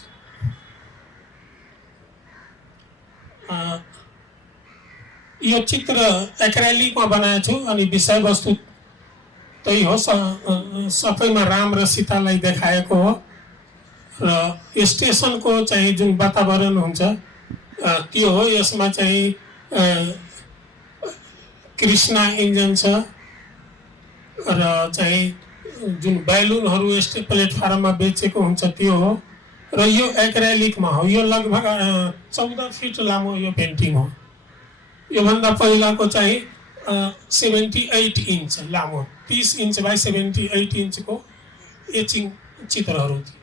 यो चित्र एक्रेलिकमा बनाएको छु अनि विषयवस्तु त्यही हो सबैमा राम र सीतालाई देखाएको हो र स्टेसनको चाहिँ जुन वातावरण हुन्छ त्यो हो यसमा चाहिँ कृष्णा इन्जन छ र चाहिँ जुन बैलुनहरू प्लेटफर्ममा बेचेको हुन्छ त्यो हो र यो एक्रेलिकमा हो यो लगभग 14 फिट लामो यो पेन्टिङ हो योभन्दा पहिलाको चाहिँ 78 इन्च लामो 30 इन्च बाई 78 इन्चको एचिङ चित्रहरू थियो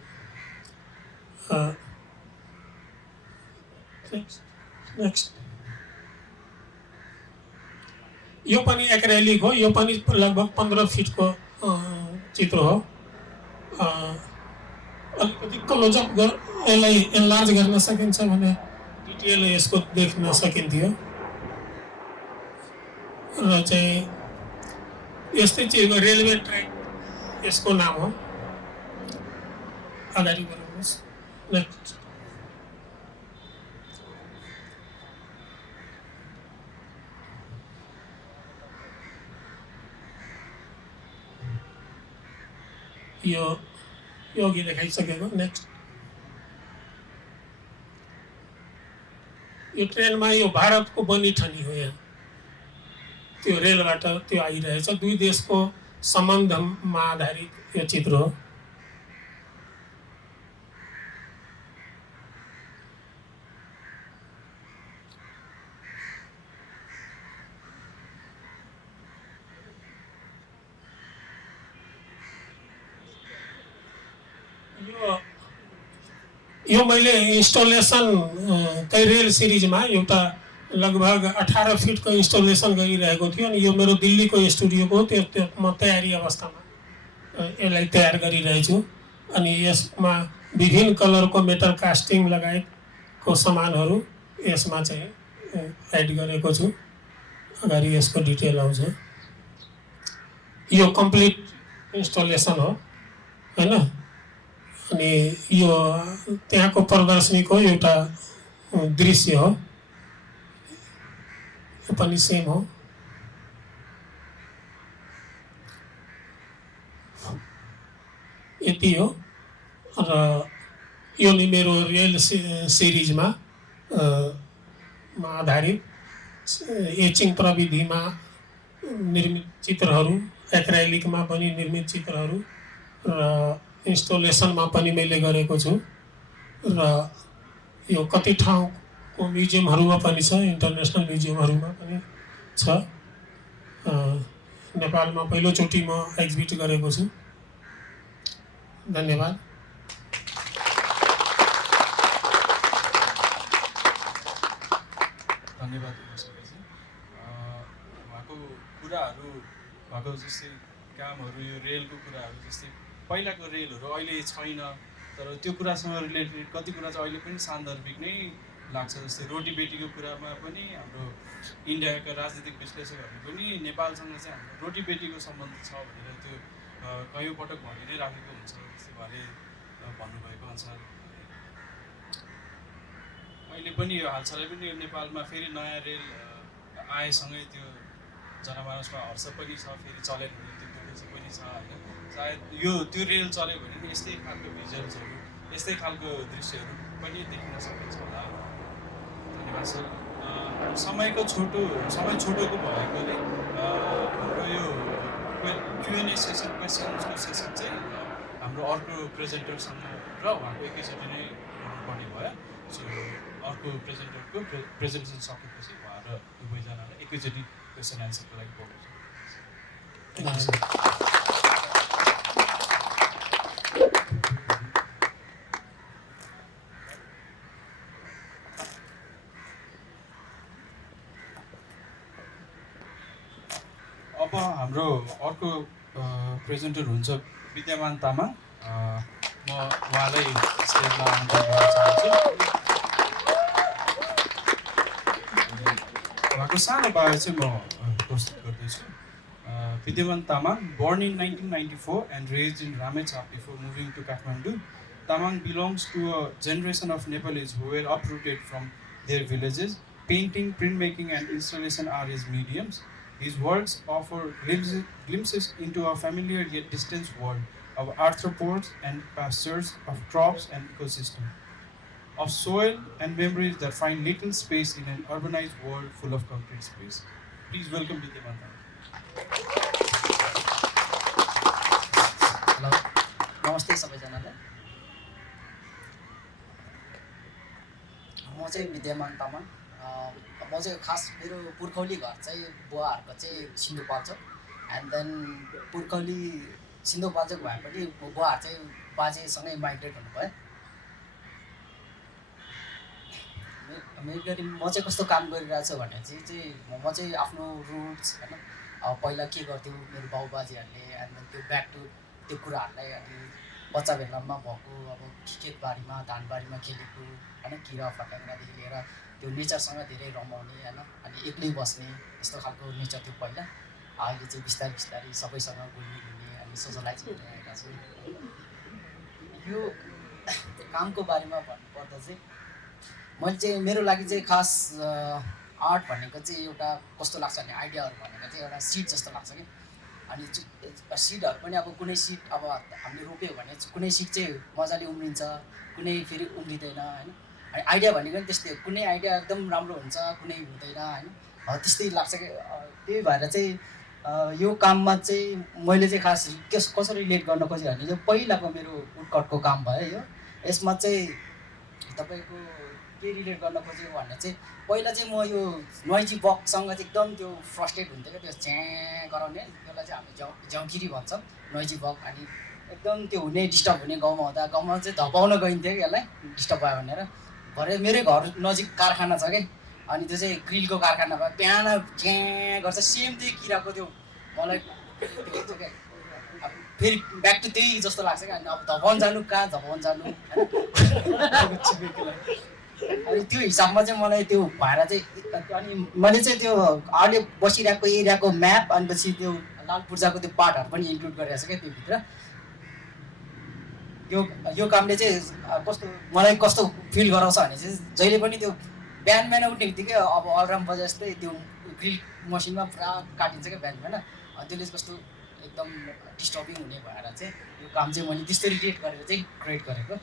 नेक्स्ट यो पनि एक्रेलिक हो यो पनि लगभग 15 फिटको चित्र हो अलिकति क्लोजअप यसलाई एनलार्ज गर्न सकिन्छ भने डिटेल यसको देख्न सकिन्थ्यो र चाहिँ यस्तै चिजको रेलवे ट्र्याक यसको नाम हो। अगाडि बढाउनुहोस्। नेक्स्ट। यो अघि देखाइसकेको। नेक्स्ट। यो ट्रेनमा यो भारतको बनिठनी हो। यहाँ त्यो रेलबाट त्यो आइरहेछ। दुई देशको सम्बन्धमा आधारित यो चित्र हो। यो मैले इन्स्टलेसन त्यही रेल सिरिजमा एउटा लगभग 18 फिटको इन्स्टलेसन गरिरहेको थियो। अनि यो मेरो दिल्लीको स्टुडियोको त्यो म तयारी अवस्थामा यसलाई तयार गरिरहेछु। अनि यसमा विभिन्न कलरको मेटल कास्टिङ लगायतको सामानहरू यसमा चाहिँ एड गरेको छु। अगाडि यसको डिटेल आउँछ। यो कम्प्लिट इन्स्टलेसन हो हैन। अनि यो त्यहाँको प्रदर्शनीको एउटा दृश्य हो। यो पनि सेम हो। यति हो। र यो नि मेरो रेल सिरिजमा आधारित एचिङ प्रविधिमा निर्मित चित्रहरू, एक्राइलिकमा पनि निर्मित चित्रहरू र इन्स्टलेसनमा पनि मैले गरेको छु। र यो कति ठाउँको म्युजियमहरूमा पनि छ, इन्टरनेसनल म्युजियमहरूमा पनि छ। नेपालमा पहिलोचोटि म एक्जिबिट गरेको छु। धन्यवाद। धन्यवाद सबैजी। उहाँको कुराहरू, उहाँको जस्तै कामहरू, यो रेलको कुराहरू, जस्तै पहिलाको रेलहरू अहिले छैन, तर त्यो कुरासँग रिलेटेड कति कुरा चाहिँ अहिले पनि सान्दर्भिक नै लाग्छ। जस्तै रोटी बेटीको कुरामा पनि हाम्रो इन्डियाका राजनीतिक विश्लेषकहरूले पनि नेपालसँग चाहिँ हाम्रो रोटी बेटीको सम्बन्ध छ भनेर त्यो कयौँ पटक भनि नै राखेको हुन्छ। जस्तै उहाँले भन्नुभएको अनुसार अहिले पनि यो हालसालै पनि यो नेपालमा फेरि नयाँ रेल आएसँगै त्यो जनमानसमा हर्ष पनि छ, फेरि चलेन भने त्यो दुःख पनि छ होइन। सायद यो त्यो रेल चल्यो भने नि यस्तै खालको भिजुअल्सहरू, यस्तै खालको दृश्यहरू पनि देखिन सकिन्छ होला। धन्यवाद सर। समय छोटोको भएकोले हाम्रो यो Q&A सेसन, क्वेसन्सको सेसन चाहिँ हाम्रो अर्को प्रेजेन्टरसँग र उहाँको एकैचोटि नै गर्नुपर्ने भयो। सो अर्को प्रेजेन्टरको प्रेजेन्टेसन सकेपछि उहाँ र दुवैजनालाई एकैचोटि क्वेसन एन्सरको लागि बोलाउँछु। अब हाम्रो अर्को प्रेजेन्टर हुन्छ विद्यमान तामाङ। म उहाँलाई स्टेजमा आमन्त्रण गर्न चाहन्छु। उहाँको सानो बायो चाहिँ म प्रस्तुत गर्दैछु। Bidhyaman Tamang, born in 1994 and raised in Ramechhap before moving to Kathmandu, Tamang belongs to a generation of Nepalis who were uprooted from their villages. Painting, printmaking, and installation are his mediums. His works offer glimpses into a familiar yet distant world of arthropods and pastures, of crops and ecosystem, of soil and memories that find little space in an urbanized world full of concrete space. Please welcome Bidhyaman Tamang. Hello, नमस्ते सबैजनालाई। म चाहिँ विद्यमान तामाङ। म चाहिँ खास मेरो पुर्खौली घर चाहिँ बुवाहरूको चाहिँ सिन्धुपाल्चोक, एन्ड देन पुर्खौली सिन्धुपाल्चोक भए पनि बुवाहरू चाहिँ बाजेसँगै माइग्रेट हुनुभयो। मेन म चाहिँ कस्तो काम गरिरहेको छु भने चाहिँ म चाहिँ आफ्नो रुट्स होइन पहिला के गर्थ्यो मेरो बाउ बाजेहरूले, एन्ड देन त्यो ब्याक टु त्यो कुराहरूलाई अनि बच्चा बेलामा भएको अब खेतबारीमा धानबारीमा खेलेको होइन किरा फट्याङ्ग्रादेखि लिएर त्यो नेचरसँग धेरै रमाउने होइन अनि एक्लै बस्ने यस्तो खालको नेचर थियो पहिला। अहिले चाहिँ बिस्तारै बिस्तारै सबैसँग घुल्ने अनि सोसलाइज हुँदै आएका छौँ। यो कामको बारेमा भन्नुपर्दा चाहिँ मैले चाहिँ मेरो लागि चाहिँ खास आर्ट भनेको चाहिँ एउटा कस्तो लाग्छ भने आइडियाहरू भनेको चाहिँ एउटा सिड जस्तो लाग्छ कि। अनि सिडहरू पनि अब कुनै सिड अब हामीले रोप्यो भने कुनै सिड चाहिँ मजाले उम्रिन्छ, कुनै फेरि उम्रिँदैन होइन। अनि आइडिया भनेको पनि त्यस्तै, कुनै आइडिया एकदम राम्रो हुन्छ, कुनै हुँदैन होइन, त्यस्तै लाग्छ कि। त्यही भएर चाहिँ यो काममा चाहिँ मैले चाहिँ खास कसरी रिलेट गर्न खोजेँ भने चाहिँ पहिलाको मेरो वुडकटको काम भयो यो। यसमा चाहिँ तपाईँको के रिलेट गर्न खोजेँ भने चाहिँ पहिला चाहिँ म यो नोइजी बक्ससँग चाहिँ एकदम त्यो फ्रस्ट्रेट हुन्थ्यो क्या, त्यो च्याँ गराउने, त्यसलाई चाहिँ हामी झ्याउखिरी भन्छौँ नोइजी बक। अनि एकदम त्यो हुने डिस्टर्ब हुने गाउँमा हुँदा गाउँमा चाहिँ धपाउन गइन्थ्यो कि यसलाई डिस्टर्ब भयो भनेर। भरे मेरै घर नजिक कारखाना छ क्या, अनि त्यो चाहिँ ग्रिलको कारखाना भयो, बिहान च्याँ गर्छ सेम त्यही किराको त्यो मलाई त्यो हुन्छ क्या। अब फेरि ब्याक टु त्यही जस्तो लाग्छ क्या। अब धपाउन जानु कहाँ धपाउन जानु अनि त्यो हिसाबमा चाहिँ मलाई त्यो भएर चाहिँ अनि मैले चाहिँ त्यो अहिले बसिरहेको एरियाको म्याप अनि पछि त्यो लाल पूर्जाको त्यो पार्टहरू पनि इन्क्लुड गरिरहेको छ क्या त्योभित्र। यो कामले चाहिँ कस्तो मलाई कस्तो फिल गराउँछ भने चाहिँ जहिले पनि त्यो बिहान बिहान उठ्ने बित्तिकै अब अलार्म बजे जस्तै त्यो ग्रिल मसिनमा पुरा काटिन्छ क्या बिहान बिहान। त्यसले कस्तो एकदम डिस्टर्बिङ हुने भएर चाहिँ यो काम चाहिँ मैले त्यस्तो रिलेट गरेर चाहिँ क्रिएट गरेको।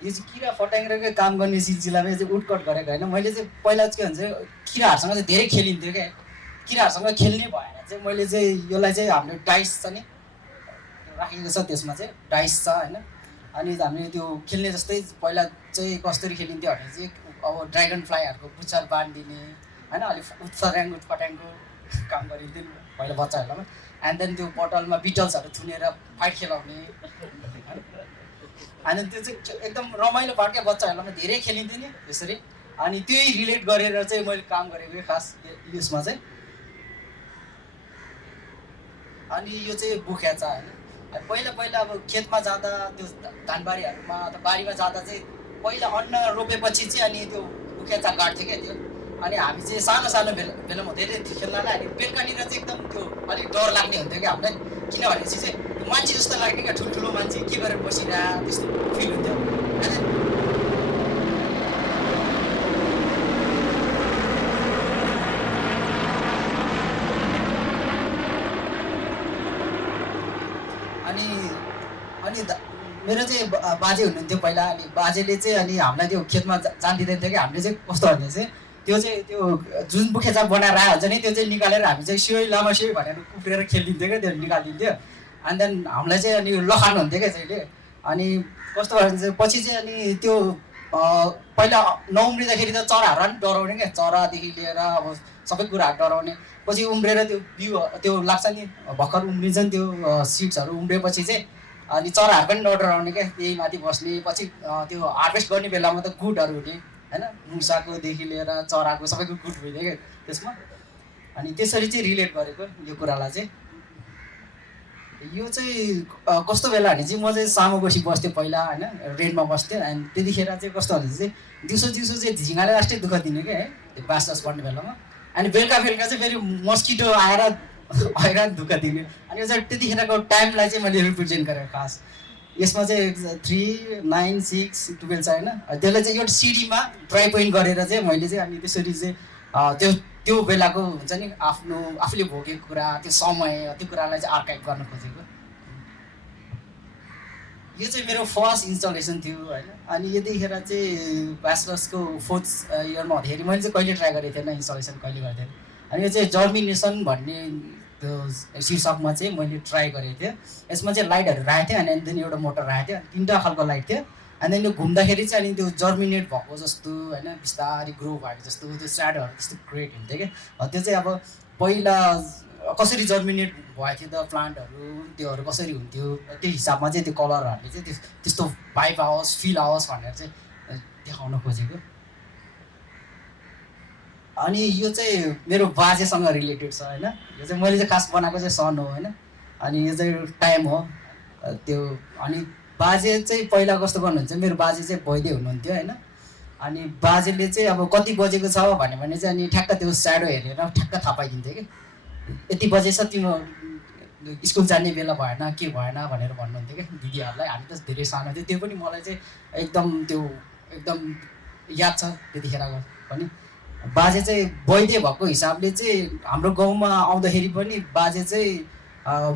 यो चाहिँ किरा फट्याङ्ग्राकै काम गर्ने सिलसिलामा चाहिँ वुडकट गरेको होइन। मैले चाहिँ पहिला चाहिँ के भन्छ किराहरूसँग चाहिँ धेरै खेलिन्थ्यो क्या। किराहरूसँग खेल्ने भएर चाहिँ मैले चाहिँ यसलाई चाहिँ हाम्रो डाइस छ नि राखेको छ, त्यसमा चाहिँ डाइस छ होइन। अनि हामीले त्यो खेल्ने जस्तै पहिला चाहिँ कसरी खेलिन्थ्यो भने चाहिँ अब ड्रागन फ्लाईहरूको पुच्छर बाँधिदिने होइन, अलिक फट्याङ्गो काम गरिन्थ्यो नि पहिला बच्चाहरूलाई। एन्ड देन त्यो बोटलमा बिटल्सहरू थुनेर फाइट खेलाउने, अनि त्यो चाहिँ एकदम रमाइलो पार्ट क्या, बच्चाहरूलाई धेरै खेलिन्थ्यो नि त्यसरी। अनि त्यही रिलेट गरेर चाहिँ मैले काम गरेको खास यसमा चाहिँ। अनि यो चाहिँ बुख्याचा होइन। पहिला पहिला अब खेतमा जाँदा त्यो धानबारीहरूमा अथवा बारीमा जाँदा चाहिँ पहिला अन्न रोपेपछि चाहिँ अनि त्यो बुख्याचा काट्थ्यो क्या त्यो। अनि हामी चाहिँ सानो सानो बेलामा धेरै खेल्नलाई अनि बेलुकानिर चाहिँ एकदम त्यो अलिक डर लाग्ने हुन्थ्यो क्या हामीलाई, किनभने चाहिँ मान्छे जस्तो लाग्ने क्या, ठुल्ठुलो मान्छे के गरेर बसिरहेको त्यस्तो फिल हुन्थ्यो। अनि अनि मेरो चाहिँ बाजे हुनुहुन्थ्यो पहिला। अनि बाजेले चाहिँ अनि हामीलाई त्यो खेतमा जान दिँदैन थियो कि। हामीले चाहिँ कस्तो भने चाहिँ त्यो जुन बुखेचा बनाएर आयो हुन्छ नि त्यो चाहिँ निकालेर हामी चाहिँ सिoi लामा सिoi भनेर उफ्रेर खेलिदिन्थ्यो क्या, त्यो निकालिदिन्थ्यो। अनि देन हामीलाई चाहिँ अनि लखान हुन्थ्यो क्या जहिले। अनि कस्तो भयो भने चाहिँ पछि चाहिँ अनि त्यो पहिला नउम्रिँदाखेरि त चराहरू पनि डराउने क्या, चरादेखि लिएर अब सबै कुराहरू डराउने। पछि उम्रेर त्यो बिउ त्यो लाग्छ नि भर्खर उम्रिन्छ नि त्यो सिड्सहरू उम्रेपछि चाहिँ अनि चराहरू पनि नडराउने क्या, त्यही माथि बस्ने। पछि त्यो हार्भेस्ट गर्ने बेलामा त गुडहरू हुने होइन, मुसाकोदेखि लिएर चराको सबैको गुड हुँदै क्या त्यसमा। अनि त्यसरी चाहिँ रिलेट गरेको यो कुरालाई चाहिँ। यो चाहिँ कस्तो बेला भने चाहिँ म चाहिँ सामोबसी बस्थेँ पहिला होइन, रेन्टमा बस्थेँ। अनि त्यतिखेर चाहिँ कस्तो भने चाहिँ दिउँसो चाहिँ झिँगाले लास्टै दुःख दिने क्या है त्यो बाँस पढ्ने बेलामा। अनि बेलुका चाहिँ फेरि मस्किटो आएर दुःख दिने। अनि यो चाहिँ त्यतिखेरको टाइमलाई चाहिँ मैले रिप्रेजेन्ट गरेको खास। यसमा चाहिँ 3, 9, 6, 12 छ होइन। त्यसलाई चाहिँ एउटा सिडीमा ट्राई पोइन्ट गरेर चाहिँ मैले चाहिँ अनि त्यसरी चाहिँ त्यो बेलाको हुन्छ नि आफूले भोगेको कुरा, त्यो समय, त्यो कुरालाई चाहिँ आर्काइभ गर्न खोजेको। यो चाहिँ मेरो फर्स्ट इन्स्टलेसन थियो होइन। अनि यतिखेर चाहिँ ब्याचलर्सको 4th इयरमा हुँदाखेरि मैले चाहिँ कहिले ट्राई गरेको थिएन इन्स्टलेसन, कहिले गरेको थिएन। अनि यो चाहिँ जर्मिनेसन भन्ने त्यो शीर्षकमा चाहिँ मैले ट्राई गरेको थिएँ। यसमा चाहिँ लाइटहरू राखेको थिएँ अनि देन एउटा मोटर राखेको थिएँ, 3टा खालको लाइट थियो। अनि देन यो घुम्दाखेरि चाहिँ अनि त्यो जर्मिनेट भएको जस्तो होइन, बिस्तारै ग्रो भएको जस्तो त्यो स्याडोहरू त्यस्तो क्रिएट हुन्थ्यो क्या। त्यो चाहिँ अब पहिला कसरी जर्मिनेट भएको थियो त प्लान्टहरू, त्योहरू कसरी हुन्थ्यो त्यो हिसाबमा चाहिँ त्यो कलरहरूले चाहिँ त्यस्तो भाइब आओस्, फिल आओस् भनेर चाहिँ देखाउन खोजेको। अनि यो चाहिँ मेरो बाजेसँग रिलेटेड छ होइन। यो चाहिँ मैले चाहिँ खास बनाएको चाहिँ सन हो होइन। अनि यो चाहिँ टाइम हो त्यो। अनि बाजे चाहिँ पहिला कस्तो गर्नुहुन्छ, मेरो बाजे चाहिँ वैद्य हुनुहुन्थ्यो होइन। अनि बाजेले चाहिँ अब कति बजेको छ भन्यो भने चाहिँ अनि ठ्याक्क त्यो स्याडो हेरेर ठ्याक्क थाहा पाइदिन्थ्यो कि यति बजेछ तिम्रो स्कुल जाने बेला भएन के भएन भनेर भन्नुहुन्थ्यो कि दिदीहरूलाई। हामी त धेरै सानो थियो, त्यो पनि मलाई चाहिँ एकदम याद छ त्यतिखेरको पनि। बाजे चाहिँ वैद्य भएको हिसाबले चाहिँ हाम्रो गाउँमा आउँदाखेरि पनि बाजे चाहिँ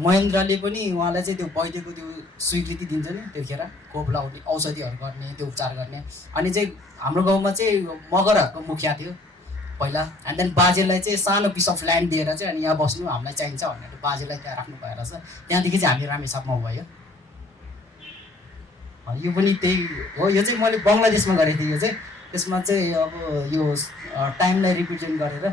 महेन्द्रले पनि उहाँलाई चाहिँ त्यो वैद्यको त्यो स्वीकृति दिन्छ नि त्यतिखेर, खोप लाउने औषधिहरू गर्ने त्यो उपचार गर्ने। अनि चाहिँ हाम्रो गाउँमा चाहिँ मगरहरूको मुखिया थियो पहिला। एन्ड देन बाजेलाई चाहिँ सानो पिस अफ ल्यान्ड दिएर चाहिँ अनि यहाँ बस्नु हामीलाई चाहिन्छ भनेर बाजेलाई त्यहाँ राख्नु भएर छ। त्यहाँदेखि चाहिँ हामी रामेछापमा भयो। यो पनि त्यही हो। यो चाहिँ मैले बङ्गलादेशमा गरेको थिएँ। यो चाहिँ त्यसमा चाहिँ अब यो टाइमलाई रिप्रेजेन्ट गरेर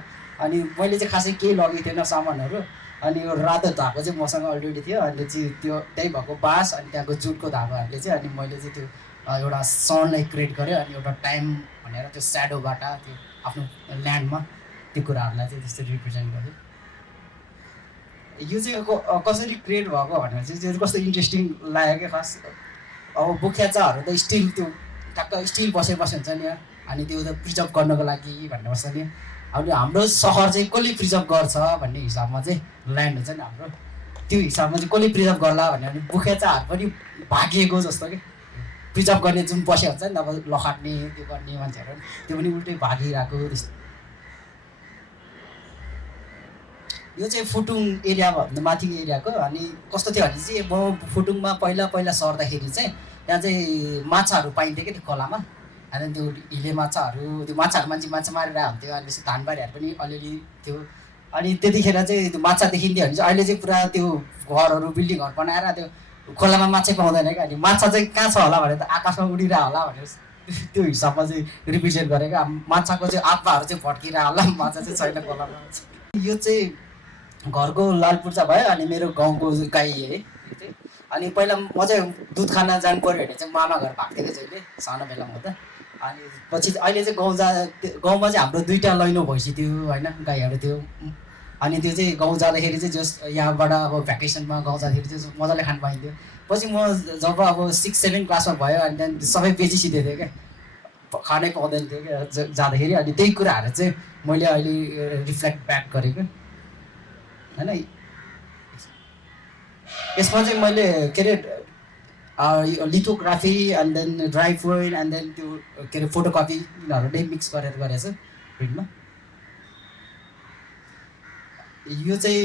अनि मैले चाहिँ खासै केही लगेको थिएन सामानहरू। अनि यो रातो धागो चाहिँ मसँग अलरेडी थियो। अनि चाहिँ त्यो त्यही भएको बाँस अनि त्यहाँको जुटको धागोहरूले चाहिँ अनि मैले चाहिँ त्यो एउटा सनलाई क्रिएट गरेँ। अनि एउटा टाइम भनेर त्यो स्याडोबाट त्यो आफ्नो ल्यान्डमा त्यो कुराहरूलाई चाहिँ त्यस्तो रिप्रेजेन्ट गरेँ। यो चाहिँ कसरी क्रिएट भएको भनेर चाहिँ कस्तो इन्ट्रेस्टिङ लाग्यो क्या। खास अब बुख्याचाहरू त स्टिल त्यो ठ्याक्क स्टिल बसे हुन्छ नि यहाँ। अनि त्यो त प्रिजर्भ गर्नको लागि भन्ने बस्छ नि। अब हाम्रो सहर चाहिँ कसले प्रिजर्भ गर्छ भन्ने हिसाबमा चाहिँ ल्यान्ड हुन्छ नि हाम्रो, त्यो हिसाबमा चाहिँ कसले प्रिजर्भ गर्ला भन्यो भने बुख्याचाहरू पनि भागिएको जस्तो कि प्रिजर्भ गर्ने जुन बसे हुन्छ नि अब लखाट्ने त्यो गर्ने मान्छेहरू त्यो पनि उल्टै भागिरहेको त्यस्तो। यो चाहिँ फुटुङ एरियाभन्दा माथिको एरियाको। अनि कस्तो थियो भने चाहिँ म फुटुङमा पहिला सर्दाखेरि चाहिँ त्यहाँ चाहिँ माछाहरू पाइन्थ्यो कि त्यो खोलामा। अनि त्यो हिले माछाहरू त्यो माछाहरू मान्छे मारेर हुन्थ्यो। अनि त्यसपछि धानबारीहरू पनि अलिअलि थियो। अनि त्यतिखेर चाहिँ त्यो माछा देखिन्थ्यो भने चाहिँ अहिले चाहिँ पुरा त्यो घरहरू बिल्डिङहरू बनाएर त्यो खोलामा माछै पाउँदैन क्या। अनि माछा चाहिँ कहाँ छ होला भनेर त आकाशमा उडिरह होला भनेर त्यो हिसाबमा चाहिँ रिप्रेजेन्ट गरेको। माछाको चाहिँ आत्माहरू चाहिँ भड्किरह होला, माछा चाहिँ छैन खोलामा। यो चाहिँ घरको लालपुर्जा भयो। अनि मेरो गाउँको गाई है। अनि पहिला म चाहिँ दुध खान जानु पऱ्यो भने चाहिँ मामा घर भएको थिएँ जहिले सानो बेलामा त। अनि पछि अहिले चाहिँ गाउँमा चाहिँ हाम्रो 2टा लैनो भैँसी थियो होइन, गाईहरू थियो। अनि त्यो चाहिँ गाउँ जाँदाखेरि चाहिँ जस यहाँबाट अब भ्याकेसनमा गाउँ जाँदाखेरि चाहिँ मजाले खानु पाइन्थ्यो। पछि म जब अब 6-7 क्लासमा भयो अनि त्यहाँदेखि सबै बेचिसिदिएको थियो क्या, खानै पाउँदैन थियो क्या जाँदाखेरि। अनि त्यही कुराहरू चाहिँ मैले अहिले रिफ्लेक्ट ब्याक गरेको होइन। यसमा चाहिँ मैले के अरे lithography and then dry foil and then त्यो के अरे फोटोकपी यिनीहरू नै मिक्स गरेर गरेको छु प्रिन्टमा। यो चाहिँ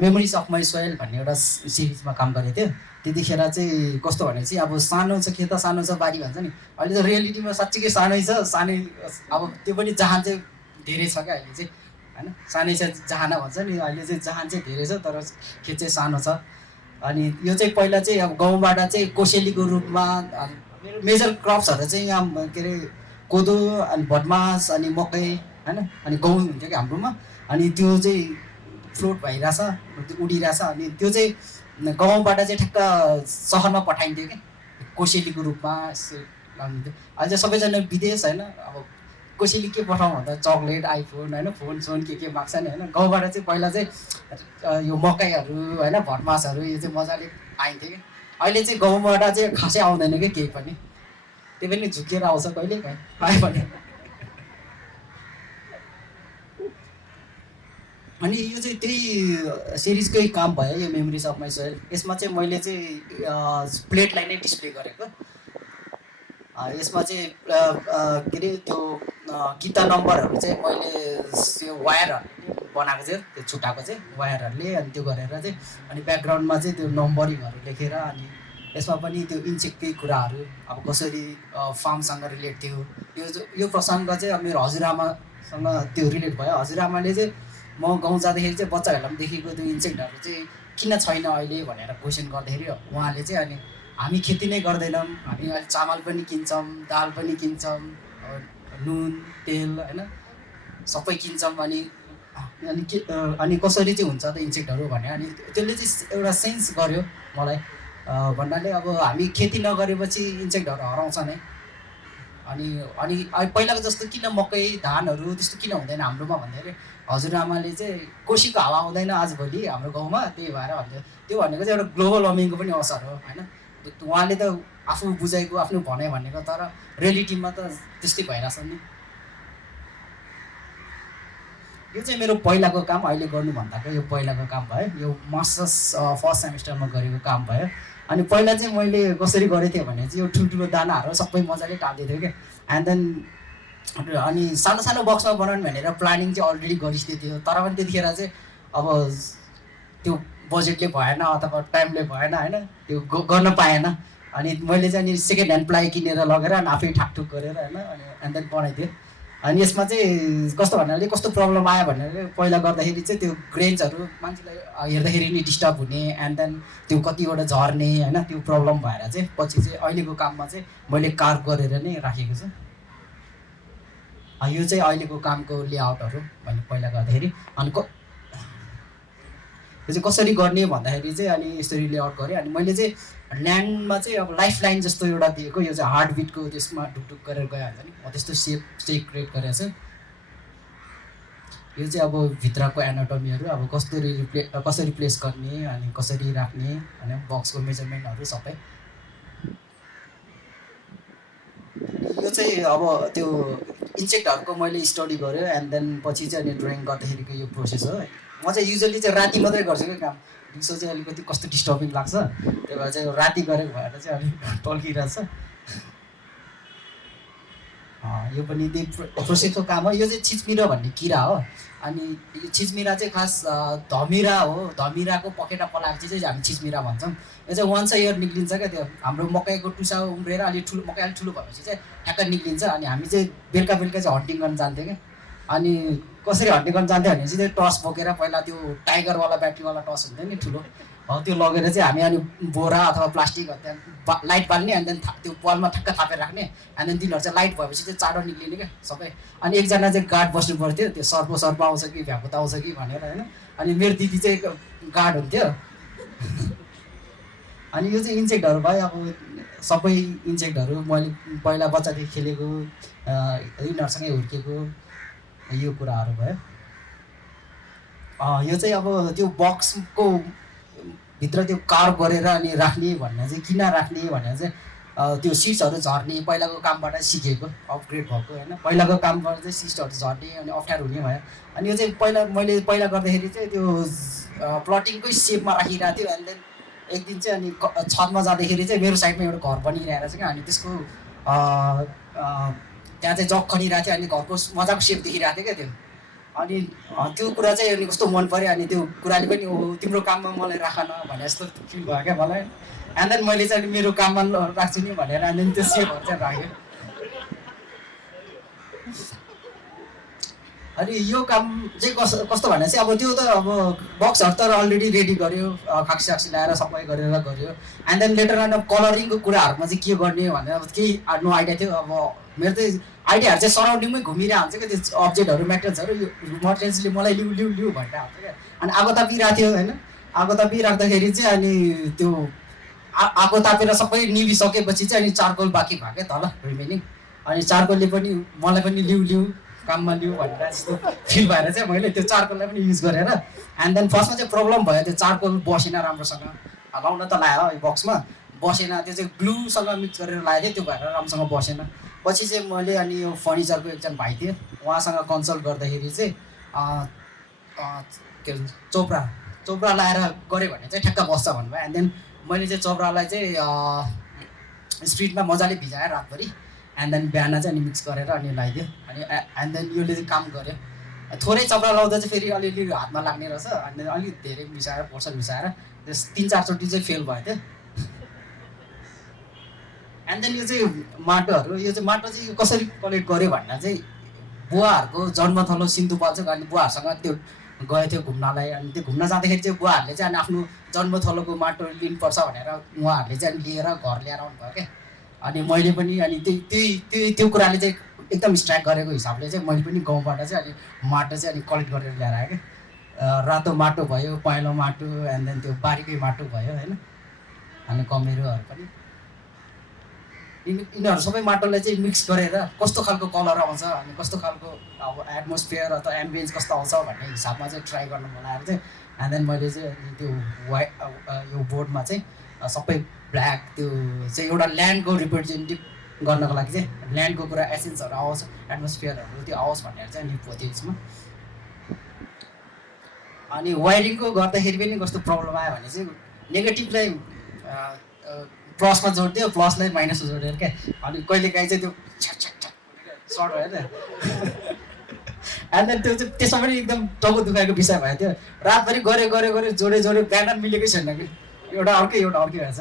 मेमोरिज अफ माई सोइल भन्ने एउटा सिरिजमा काम गरेको थियो। त्यतिखेर चाहिँ कस्तो भने चाहिँ अब सानो छ खेत सानो छ बारी भन्छ नि, अहिले त रियालिटीमा साँच्चीकै सानै छ। सानै अब त्यो पनि जहान चाहिँ धेरै छ क्या अहिले चाहिँ होइन। सानै छ जहाना भन्छ नि, अहिले चाहिँ जहान चाहिँ धेरै छ तर खेत चाहिँ सानो छ। अनि यो चाहिँ पहिला चाहिँ अब गाउँबाट चाहिँ कोसेलीको रूपमा मेरो मेजर क्रप्सहरू चाहिँ यहाँ के अरे कोदो अनि भटमास अनि मकै होइन। अनि गहुँ हुन्थ्यो कि हाम्रोमा। अनि त्यो चाहिँ फ्लोट भइरहेछ, त्यो उडिरहेछ। अनि त्यो चाहिँ गाउँबाट चाहिँ ठ्याक्क सहरमा पठाइन्थ्यो कि कोसेलीको रूपमा लानुहुन्थ्यो। अहिले चाहिँ सबैजना विदेश होइन। अब कोसेली के पठाउँ भन्दा चक्लेट आइफोन होइन, फोन के माग्छ नि होइन। गाउँबाट चाहिँ पहिला चाहिँ यो मकैहरू होइन भटमासहरू यो चाहिँ मजाले पाइन्थ्यो कि। अहिले चाहिँ गाउँबाट चाहिँ खासै आउँदैन कि केही पनि, त्यो पनि झुकेर आउँछ कहिले काहीँ पायो भने। अनि यो चाहिँ त्यही सिरिजकै काम भयो यो मेमोरिज अफ माई सोइल। यसमा चाहिँ मैले चाहिँ प्लेटलाई नै डिस्प्ले गरेको। यसमा चाहिँ के अरे त्यो किता नम्बरहरू चाहिँ मैले त्यो वायरहरूले बनाएको थियो, त्यो छुट्टाएको चाहिँ वायरहरूले। अनि त्यो गरेर चाहिँ अनि ब्याकग्राउन्डमा चाहिँ त्यो नम्बरिङहरू लेखेर अनि यसमा पनि त्यो इन्चेककै कुराहरू अब कसरी फार्मसँग रिलेट थियो। यो प्रसङ्ग चाहिँ अब मेरो हजुरआमासँग त्यो रिलेट भयो। हजुरआमाले चाहिँ म गाउँ जाँदाखेरि चाहिँ बच्चाहरूलाई पनि देखेको त्यो इन्सेक्टहरू चाहिँ किन छैन अहिले भनेर क्वेसन गर्दाखेरि उहाँले चाहिँ अनि हामी खेती नै गर्दैनौँ, हामी अहिले चामल पनि किन्छौँ, दाल पनि किन्छौँ, नुन तेल होइन सबै किन्छौँ। अनि कसरी चाहिँ हुन्छ त इन्सेक्टहरू भने। अनि त्यसले चाहिँ एउटा सेन्स गर्यो मलाई भन्नाले अब हामी खेती नगरेपछि इन्सेक्टहरू हराउँछ नै। अनि अनि पहिलाको जस्तो किन मकै धानहरू त्यस्तो किन हुँदैन हाम्रोमा भन्दाखेरि हजुरआमाले चाहिँ कोसीको हावा आउँदैन आजभोलि हाम्रो गाउँमा, त्यही भएर भन्थ्यो। त्यो भनेको चाहिँ एउटा ग्लोबल वार्मिङको पनि असर हो होइन। उहाँले त आफू बुझाइको आफ्नो भनाइ भनेको, तर रियालिटीमा त त्यस्तै भइरहेछ नि। यो चाहिँ मेरो पहिलाको काम, अहिले गर्नुभन्दाको यो पहिलाको काम भयो। यो मास्टर्स फर्स्ट सेमिस्टरमा गरेको काम भयो। अनि पहिला चाहिँ मैले कसरी गरेको थिएँ भने चाहिँ यो ठुल्ठुलो दानाहरू सबै मजाले टालिदिएको थिएँ क्या। एन्ड देन अनि सानो सानो बक्समा बनाउनु भनेर प्लानिङ चाहिँ अलरेडी गरिसकेको थियो, तर पनि त्यतिखेर चाहिँ अब त्यो बजेटले भएन अथवा टाइमले भएन होइन, त्यो गर्न पाएन। अनि मैले चाहिँ अनि सेकेन्ड ह्यान्ड प्लाइ किनेर लगेर अनि आफै ठाकठुक गरेर होइन अनि एन्ड देन बनाइदिएँ। अनि यसमा चाहिँ कस्तो भन्नाले कस्तो प्रब्लम आयो भन्नाले पहिला गर्दाखेरि चाहिँ त्यो ग्रेन्सहरू मान्छेलाई हेर्दाखेरि नि डिस्टर्ब हुने, एन्ड देन त्यो कतिवटा झर्ने होइन, त्यो प्रब्लम भएर चाहिँ पछि चाहिँ अहिलेको काममा चाहिँ मैले कार्भ गरेर नै राखेको छु। यो चाहिँ अहिलेको कामको लेआउटहरू मैले पहिला गर्दाखेरि। अनि यो चाहिँ कसरी गर्ने भन्दाखेरि चाहिँ अनि यसरी लेआउट गरेँ। अनि मैले चाहिँ ल्यान्डमा चाहिँ अब लाइफ लाइन जस्तो एउटा दिएको, यो चाहिँ हार्ट बिटको त्यसमा ढुकढुक गरेर गइहाल्छ नि, त्यस्तो सेप क्रिएट गरेको छ। यो चाहिँ अब भित्रको एनाटोमीहरू अब कसरी प्लेस गर्ने अनि कसरी राख्ने होइन, बक्सको मेजरमेन्टहरू सबै। यो चाहिँ अब त्यो इन्सेक्टहरूको मैले स्टडी गरेँ एन्ड देन पछि चाहिँ अनि ड्रइङ गर्दाखेरिको यो प्रोसेस हो। म चाहिँ युजली चाहिँ राति मात्रै गर्छु क्या काम, दिउँसो चाहिँ अलिकति कस्तो डिस्टर्बिङ लाग्छ, त्यही भएर चाहिँ राति गरेको भएर चाहिँ अलिक टल्किरहेछ। यो पनि त्यही प्रोसेसको काम हो। यो चाहिँ छिचमिरा भन्ने किरा हो। अनि यो छिचमिरा चाहिँ खास धमिरा हो, धमिराको पखेटा पलाएपछि चाहिँ हामी छिचमिरा भन्छौँ। यो चाहिँ वन्स अ इयर निक्लिन्छ क्या, त्यो हाम्रो मकैको टुसा उम्रेर अलिक ठुलो मकै अलिक ठुलो भएपछि चाहिँ ठ्याक्क निक्लिन्छ। अनि हामी चाहिँ बेलुका चाहिँ हन्टिङ गर्न जान्थ्यौँ क्या। अनि कसरी हन्टिङ गर्न जान्थ्यो भनेपछि चाहिँ टर्च बोकेर, पहिला त्यो टाइगरवाला ब्याट्रीवाला टर्च हुन्थ्यो नि ठुलो, हो त्यो लगेर चाहिँ हामी अनि बोरा अथवा प्लास्टिक त्यहाँ लाइट बाल्ने, एन्ड देन त्यो बलमा ठ्याक्क थापेर राख्ने, एन्ड देन तिनीहरू चाहिँ लाइट भएपछि चाहिँ चाँडो निक्लिने क्या सबै। अनि एकजना चाहिँ गार्ड बस्नु पर्थ्यो, त्यो सर्प आउँछ कि भ्याकुत आउँछ कि भनेर होइन। अनि मेरो दिदी चाहिँ गार्ड हुन्थ्यो। अनि यो चाहिँ इन्सेक्टहरू भयो। अब सबै इन्सेक्टहरू मैले पहिला बच्चादेखि खेलेको, यिनीहरूसँगै हुर्केको यो कुराहरू भयो। यो चाहिँ अब त्यो बक्सको भित्र त्यो कार्भ गरेर अनि राख्ने भन्ने चाहिँ किन राख्ने भनेर चाहिँ त्यो सिट्सहरू झर्ने पहिलाको कामबाट सिकेको, अपग्रेड भएको होइन। पहिलाको कामबाट चाहिँ सिट्सहरू झर्ने अनि अप्ठ्यारो हुने भयो। अनि यो चाहिँ मैले पहिला गर्दाखेरि चाहिँ त्यो प्लटिङकै सेपमा राखिरहेको थियो। एन्ड देन एक दिन चाहिँ अनि छतमा जाँदाखेरि चाहिँ मेरो साइडमा एउटा घर बनिरहेको छ क्या, अनि त्यसको त्यहाँ चाहिँ जग खनिरहेको थियो, अनि घरको मजाको सेप देखिरहेको थियो क्या त्यो। अनि त्यो कुरा चाहिँ अनि कस्तो मन पऱ्यो, अनि त्यो कुराले पनि तिम्रो काममा मलाई राख न भने जस्तो फिल भयो क्या मलाई। एन्ड देन मैले चाहिँ मेरो काममा राख्छु नि भनेर एन्ड देन त्यो सेपहरू चाहिँ राखेँ। अनि यो काम चाहिँ कस्तो भने चाहिँ अब त्यो त अब बक्सहरू त अलरेडी रेडी गऱ्यो, खाक्सी ल्याएर सबै गरेर गऱ्यो। एन्ड देन लेटर एन्ड अब कलरिङको कुराहरूमा चाहिँ के गर्ने भनेर अब केही नो आइडिया थियो। अब मेरो चाहिँ आइडियाहरू चाहिँ सराउन्डिङमै घुमिरहेको हुन्छ क्या, त्यो अब्जेक्टहरू मेटेरियल्सहरू, यो मटेरियल्सले मलाई लिउ भइरहेको हुन्छ क्या। अनि आगो तापिरहेको थियो होइन। आगो तापिराख्दाखेरि चाहिँ अनि त्यो आगो तापेर सबै निभिसकेपछि चाहिँ अनि चारकोल बाँकी भयो क्या तल रिमेनिङ। अनि चारकोलले पनि मलाई पनि लिउ काममा लिउ भनेर जस्तो फिल भएर चाहिँ मैले त्यो चारकोललाई पनि युज गरेर, एन्ड देन फर्स्टमा चाहिँ प्रब्लम भयो, त्यो चारकोल बसेन राम्रोसँग। लाउन त लायो यो बक्समा, बसेन। त्यो चाहिँ ग्लुसँग मिक्स गरेर लगाएको थिएँ, त्यो भएर राम्रोसँग बसेन। पछि चाहिँ मैले अनि यो फर्निचरको एकजना भाइ थियो, उहाँसँग कन्सल्ट गर्दाखेरि चाहिँ के भन्छ चोप्रा लाएर गऱ्यो भने चाहिँ ठ्याक्क बस्छ भन्नुभयो। एन्ड देन मैले चाहिँ चोप्रालाई चाहिँ स्ट्रिटमा मजाले भिजाएर रातभरि, एन्ड देन बिहान चाहिँ अनि मिक्स गरेर अनि लगाइदियो। अनि एन्ड देन यसले चाहिँ काम गर्यो। थोरै चोप्रा लाउँदा चाहिँ फेरि अलिअलि हातमा लाग्ने रहेछ, अनि अलिक धेरै मिसाएर पोर्सन मिसाएर त्यस 3-4 चोटि चाहिँ फेल भयो त्यो। एन्ड देन यो चाहिँ माटोहरू, यो चाहिँ माटो चाहिँ कसरी कलेक्ट गऱ्यो भन्दा चाहिँ बुवाहरूको जन्मथलो सिन्धुपाल्चोक, अनि बुवाहरूसँग त्यो गएको थियो घुम्नलाई। अनि त्यो घुम्न जाँदाखेरि चाहिँ बुवाहरूले चाहिँ अनि आफ्नो जन्मथलोको माटो लिनुपर्छ भनेर उहाँहरूले चाहिँ अनि लिएर घर ल्याएर आउनुभयो क्या। अनि मैले पनि अनि त्यो कुराले चाहिँ एकदम स्ट्राइक गरेको हिसाबले चाहिँ मैले पनि गाउँबाट चाहिँ अनि माटो चाहिँ अनि कलेक्ट गरेर ल्याएर आएँ क्या। रातो माटो भयो, पहेँलो माटो, एन्ड देन त्यो बारीकै माटो भयो होइन, अनि कमेरोहरू पनि। यिनीहरू सबै माटोलाई चाहिँ मिक्स गरेर कस्तो खालको कलर आउँछ अनि कस्तो खालको अब एटमोस्फियर अथवा एम्बियन्स कस्तो आउँछ भन्ने हिसाबमा चाहिँ ट्राई गर्न बनाएर चाहिँ एन्ड देन मैले चाहिँ अनि त्यो यो बोर्डमा चाहिँ सबै ब्ल्याक त्यो चाहिँ एउटा ल्यान्डको रिप्रेजेन्टेटिभ गर्नको लागि चाहिँ ल्यान्डको कुरा एसेन्सहरू आओस् एटमोस्फियरहरू त्यो आओस् भनेर चाहिँ अनि पोथेँ यसमा। अनि वायरिङको गर्दाखेरि पनि कस्तो प्रब्लम आयो भने चाहिँ नेगेटिभलाई प्लसमा जोडिदियो प्लसलाई माइनसमा जोडेर क्या अनि कहिलेकाहीँ चाहिँ त्यो सर्ट भयो नि एन्ड देन त्यो चाहिँ त्यसमा पनि एकदम टाउको दुखाएको विषय भयो त्यो रातभरि गऱ्यो जोडे प्याटर्न मिलेकै छैन कि एउटा अर्कै भएछ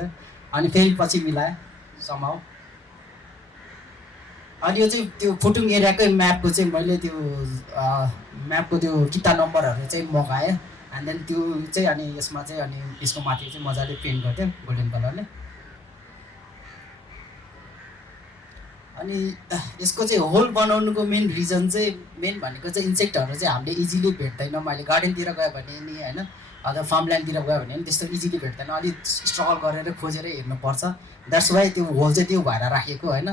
अनि फेरि पछि मिलाएँ समाउ। अनि यो चाहिँ त्यो फुटुङ एरियाकै म्यापको चाहिँ मैले त्यो म्यापको त्यो किता नम्बरहरू चाहिँ मगाएँ एन्ड देन त्यो चाहिँ अनि यसमा चाहिँ अनि यसको माथि चाहिँ मजाले पेन्ट गर्थ्यो गोल्डन कलरले। अनि यसको चाहिँ होल बनाउनुको मेन रिजन चाहिँ मेन भनेको चाहिँ इन्सेक्टहरू चाहिँ हामीले इजिली भेट्दैनौँ। अहिले गार्डनतिर गयो भने नि होइन अथवा फार्मल्यान्डतिर गयो भने नि त्यस्तो इजिली भेट्दैन, अलिक स्ट्रगल गरेर खोजेर हेर्नुपर्छ। द्याट्स वाइ त्यो होल चाहिँ त्यो भएर राखेको होइन।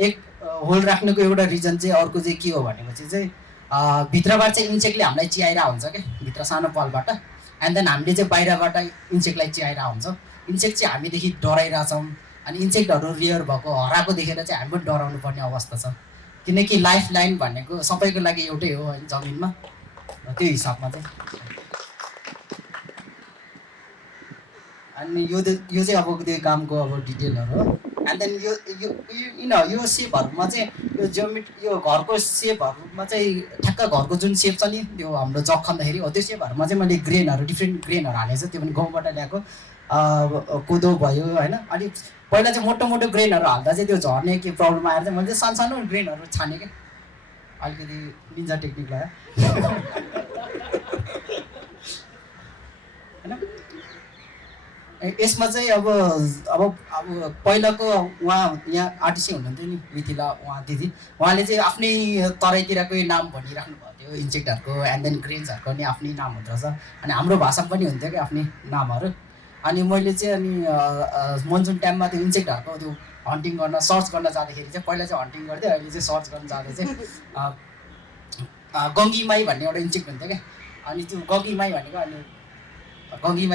एक होल राख्नुको एउटा रिजन चाहिँ अर्को चाहिँ के हो भनेपछि चाहिँ भित्रबाट चाहिँ इन्सेक्टले हामीलाई चियाइरहेको हुन्छ क्या भित्र सानो पलबाट एन्ड देन हामीले चाहिँ बाहिरबाट इन्सेक्टलाई चियाइरहेको हुन्छ। इन्सेक्ट चाहिँ हामीदेखि डराइरहेछौँ अनि इन्सेक्टहरू रियर भएको हराएको देखेर चाहिँ हामी पनि डराउनु पर्ने अवस्था छ किनकि लाइफ लाइन भनेको सबैको लागि एउटै हो होइन जमिनमा त्यो हिसाबमा चाहिँ। अनि यो चाहिँ अब त्यो कामको अब डिटेलहरू हो। एन्ड देन यो सेपहरूमा चाहिँ यो घरको सेपहरूमा चाहिँ ठ्याक्क घरको जुन सेप छ नि त्यो हाम्रो जग खन्दाखेरि हो त्यो सेपहरूमा चाहिँ मैले डिफ्रेन्ट ग्रेनहरू हालेको छु। त्यो पनि गाउँबाट ल्याएको कोदो भयो होइन। अनि पहिला चाहिँ मोटो ग्रेनहरू हाल्दा चाहिँ त्यो झर्ने के प्रब्लम आएर चाहिँ मैले चाहिँ सानो ग्रेनहरू छानेँ क्या अलिकति निन्जा टेक्निक लगायो होइन। यसमा चाहिँ अब पहिलाको उहाँ यहाँ आर्टिस्टै हुनुहुन्थ्यो नि मिथिला उहाँ दिदी उहाँले चाहिँ आफ्नै तराईतिरकै नाम भनिराख्नु भएको थियो इन्सेक्टहरूको एन्ड देन ग्रेन्सहरूको नि आफ्नै नाम हुँदो रहेछ अनि हाम्रो भाषा पनि हुन्थ्यो क्या आफ्नै नामहरू। अनि मैले चाहिँ अनि मनसुन टाइममा त्यो इन्सेक्टहरूको त्यो हन्टिङ गर्न सर्च गर्न जाँदाखेरि चाहिँ पहिला चाहिँ हन्टिङ गर्थ्यो अहिले चाहिँ सर्च गर्न जाँदा चाहिँ गङ्गीमाई भन्ने एउटा इन्सेक्ट हुन्थ्यो क्या। अनि त्यो गङ्गीमाई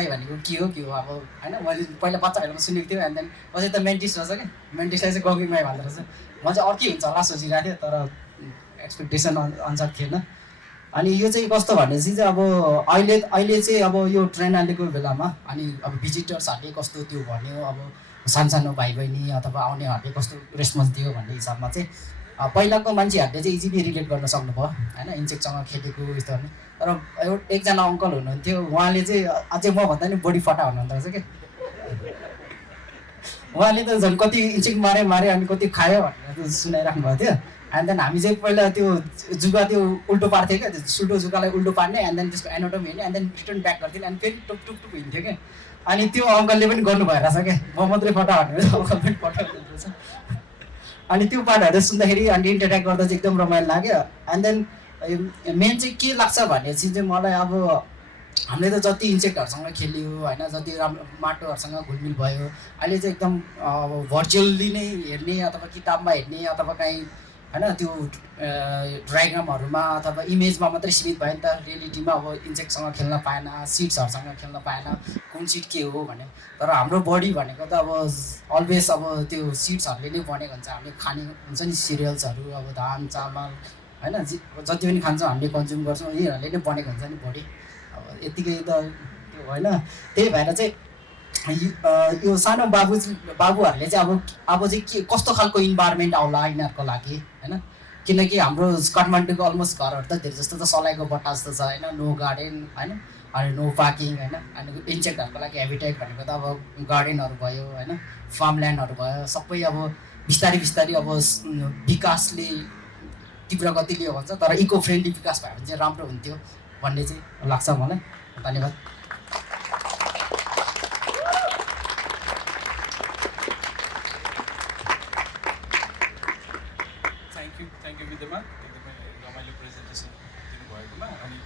भनेको के हो अब होइन मैले पहिला बच्चा बेलामा सुनेको थियो एन्ड देन अझै त मेन्टिस रहेछ क्या मेन्टिसलाई चाहिँ गङ्गीमाई भन्दो रहेछ। म चाहिँ अर्कै हुन्छ होला सोचिरहेको थिएँ तर एक्सपेक्टेसन अनुसार थिएन। अनि यो चाहिँ कस्तो भनेपछि चाहिँ अब अहिले चाहिँ अब यो ट्रेनालेको बेलामा अनि अब भिजिटर्सहरूले कस्तो त्यो भन्यो अब सानो भाइ बहिनी अथवा आउनेहरूले कस्तो रेस्पोन्स दियो भन्ने हिसाबमा चाहिँ पहिलाको मान्छेहरूले चाहिँ इजिली रिलेट गर्न सक्नुभयो होइन इन्सेक्टसँग खेलेको यस्तोहरू। तर एकजना अङ्कल हुनुहुन्थ्यो उहाँले चाहिँ अझै मभन्दा नि बढी फटा हुनुहुँदो रहेछ क्या उहाँले त झन् कति इन्सेक्ट माऱ्यो अनि कति खायो भनेर सुनाइराख्नु भएको थियो। एन्ड देन हामी चाहिँ पहिला त्यो जुगा त्यो उल्टो पार्थ्यो क्या सुल्टो जुगालाई उल्टो पार्ने एन्ड देन त्यसको एनाटोमी हेर्ने एन्ड देन रिटर्न ब्याक गर्थ्यो अनि फेरि टुक हिँड्थ्यो क्या। अनि त्यो अङ्कलले पनि गर्नु भएर छ क्या म मात्रै फटा भनेर अङ्कल पनि फटा हुनुहुँदो रहेछ। अनि त्यो पार्टहरू सुन्दाखेरि अनि इन्टरेक्ट गर्दा चाहिँ एकदम रमाइलो लाग्यो। एन्ड देन मेन चाहिँ के लाग्छ भनेपछि चाहिँ मलाई अब हामीले त जति इन्सेक्टहरूसँग खेल्यो होइन जति राम्रो माटोहरूसँग घुलमिल भयो अहिले चाहिँ एकदम भर्चुअल्ली नै हेर्ने अथवा किताबमा हेर्ने अथवा काहीँ होइन त्यो डायग्रामहरूमा अथवा इमेजमा मात्रै सीमित भयो नि त रियलिटीमा अब इन्सेक्टसँग खेल्न पाएन सिड्सहरूसँग खेल्न पाएन कुन सिड के हो भने। तर हाम्रो बडी भनेको त अब अलवेज अब त्यो सिड्सहरूले नै बनेको हुन्छ हामीले खाने हुन्छ नि सिरियल्सहरू अब धान चामल होइन जति पनि खान्छौँ हामीले कन्ज्युम गर्छौँ यिनीहरूले नै बनेको हुन्छ नि बडी अब यतिकै त त्यो होइन। त्यही भएर चाहिँ यो सानो बाबुहरूले चाहिँ अब चाहिँ के कस्तो खालको इन्भाइरोमेन्ट आउला यिनीहरूको लागि होइन किनकि हाम्रो काठमाडौँको अलमोस्ट घरहरू त धेरै जस्तो त सलाइको बट्टा जस्तो छ होइन नो गार्डन होइन अनि नो पार्किङ होइन। अनि इन्सेक्टहरूको लागि हेबिटेट भनेको त अब गार्डनहरू भयो होइन फार्मल्यान्डहरू भयो सबै अब बिस्तारै अब विकासले तीव्र गति लियो भन्छ तर इको फ्रेन्डली विकास भयो भने चाहिँ राम्रो हुन्थ्यो भन्ने चाहिँ लाग्छ मलाई। धन्यवाद। थ्याङ्क यू विद्यमान एकदमै रमाइलो प्रेजेन्टेसन दिनुभएकोमा। अनि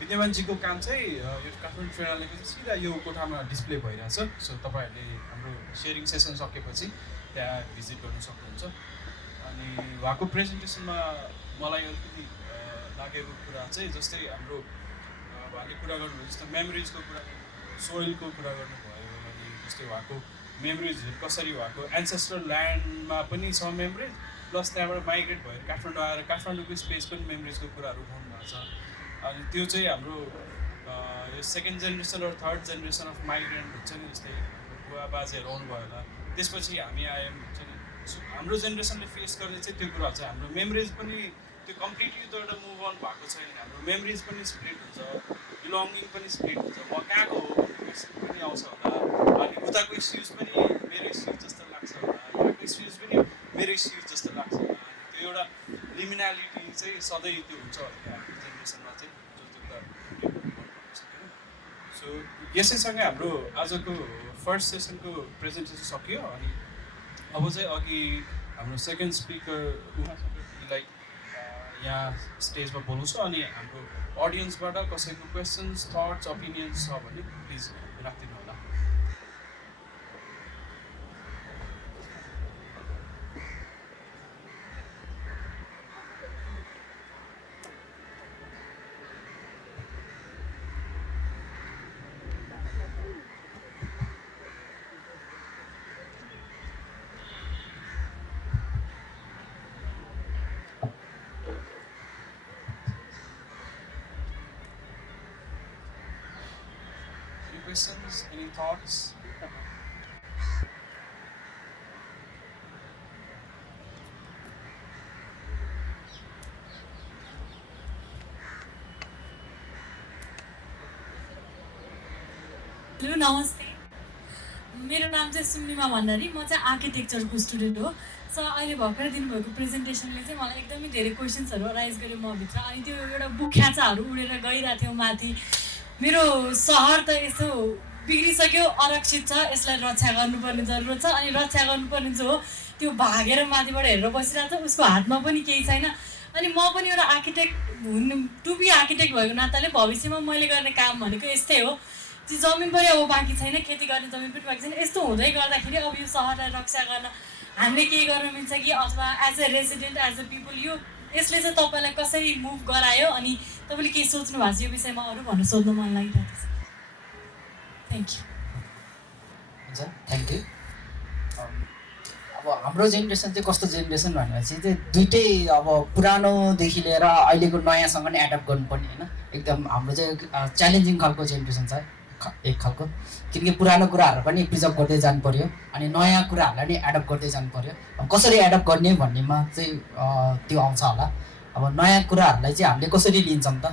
विद्यमानजीको काम चाहिँ यो काठमाडौँ ट्रेनलेको चाहिँ सिधा यो कोठामा डिस्प्ले भइरहेछ। सो तपाईँहरूले हाम्रो सेयरिङ सेसन सकेपछि त्यहाँ भिजिट गर्न सक्नुहुन्छ। अनि उहाँको प्रेजेन्टेसनमा मलाई अलिकति लागेको कुरा चाहिँ जस्तै हाम्रो उहाँले कुरा गर्नुभयो जस्तो मेमोरिजको कुरा, सोइलको कुरा गर्नुभयो। अनि जस्तै उहाँको मेमोरिजहरू कसरी उहाँको एन्सेस्ट्रल ल्यान्डमा पनि छ मेमोरिज, प्लस त्यहाँबाट माइग्रेट भएर काठमाडौँ आएर काठमाडौँको स्पेस पनि मेमोरिजको कुराहरू उठाउनु भएको छ। अनि त्यो चाहिँ हाम्रो यो सेकेन्ड जेनेरेसन र थर्ड जेनेरेसन अफ माइग्रेन्ट हुन्छ नि, जस्तै बुवा बाजेहरू आउनुभयो होला, त्यसपछि हामी आयौँ हुन्छ नि। हाम्रो जेनेरेसनले फेस गर्ने चाहिँ त्यो कुरा चाहिँ हाम्रो मेमोरिज पनि त्यो कम्प्लिटली त एउटा मुभ अन भएको छैन। हाम्रो मेमोरिज पनि स्प्लिट हुन्छ, बिलोङ्गिङ पनि स्प्लिट हुन्छ, म कहाँको हो भन्ने क्वेसन पनि आउँछ होला। अनि उताको इस्युज पनि मेरो इस्युज जस्तो लाग्छ होला, यहाँको इस्युज पनि मेरो इस्युज जस्तो लाग्छ होला। त्यो एउटा लिमिनालिटी चाहिँ सधैँ त्यो हुन्छ होला क्या हाम्रो जेनेरेसनमा चाहिँ, जो त्यो कुरा सकेन। सो यसैसँगै हाम्रो आजको फर्स्ट सेसनको प्रेजेन्टेसन सकियो। अनि अब चाहिँ अघि हाम्रो सेकेन्ड स्पिकर उहाँलाई यहाँ स्टेजमा बोलाउँछु। अनि हाम्रो अडियन्सबाट कसैको क्वेसन्स, थट्स, ओपिनियन्स छ भने प्लिज राखिदिनु होला। Questions? Any thoughts? हेलो नमस्ते, मेरो नाम चाहिँ सुम्निमा भण्डारी, म चाहिँ आर्किटेक्चरको स्टुडेन्ट हो। सो अहिले भर्खर दिनुभएको प्रेजेन्टेसनले चाहिँ मलाई एकदमै धेरै क्वेसन्सहरू राइज गर्यो म भित्र। अनि त्यो एउटा बुख्याचाहरू उडेर गइरहेको थियो माथि। मेरो सहर त यसो बिग्रिसक्यो, आरक्षित छ, यसलाई रक्षा गर्नुपर्ने जरुरत छ। अनि रक्षा गर्नुपर्ने जो हो त्यो भागेर माथिबाट हेरेर बसिरहेको छ, उसको हातमा पनि केही छैन। अनि म पनि एउटा आर्किटेक्ट हुनु, टु बी आर्किटेक्ट भएको नाताले भविष्यमा मैले गर्ने काम भनेको यस्तै हो। त्यो जमिन पनि अब बाँकी छैन, खेती गर्ने जमिन पनि बाँकी छैन। यस्तो हुँदै गर्दाखेरि अब यो सहरलाई रक्षा गर्न हामीले केही गर्न मिल्छ कि, अथवा as a resident, as a people यो यसले चाहिँ तपाईँलाई कसरी मुभ गरायो, अनि तपाईँले के सोच्नु भएको छ यो विषयमा अरू भनेर सोध्नु मन लागिरहेको छ। Thank you. हुन्छ, थ्याङ्क यू। अब हाम्रो जेनेरेसन चाहिँ कस्तो जेनेरेसन भनेपछि चाहिँ दुइटै अब पुरानोदेखि लिएर अहिलेको नयाँसँग नै एडप्ट गर्नुपर्ने होइन, एकदम हाम्रो चाहिँ च्यालेन्जिङ खालको जेनेरेसन छ एक खालको। किनकि पुरानो कुराहरू पनि प्रिजर्भ गर्दै जानु पऱ्यो, अनि नयाँ कुराहरूलाई नि एडप्ट गर्दै जानु पऱ्यो। कसरी एडप्ट गर्ने भन्नेमा चाहिँ त्यो आउँछ होला। अब नयाँ कुराहरूलाई चाहिँ हामीले कसरी लिन्छौँ त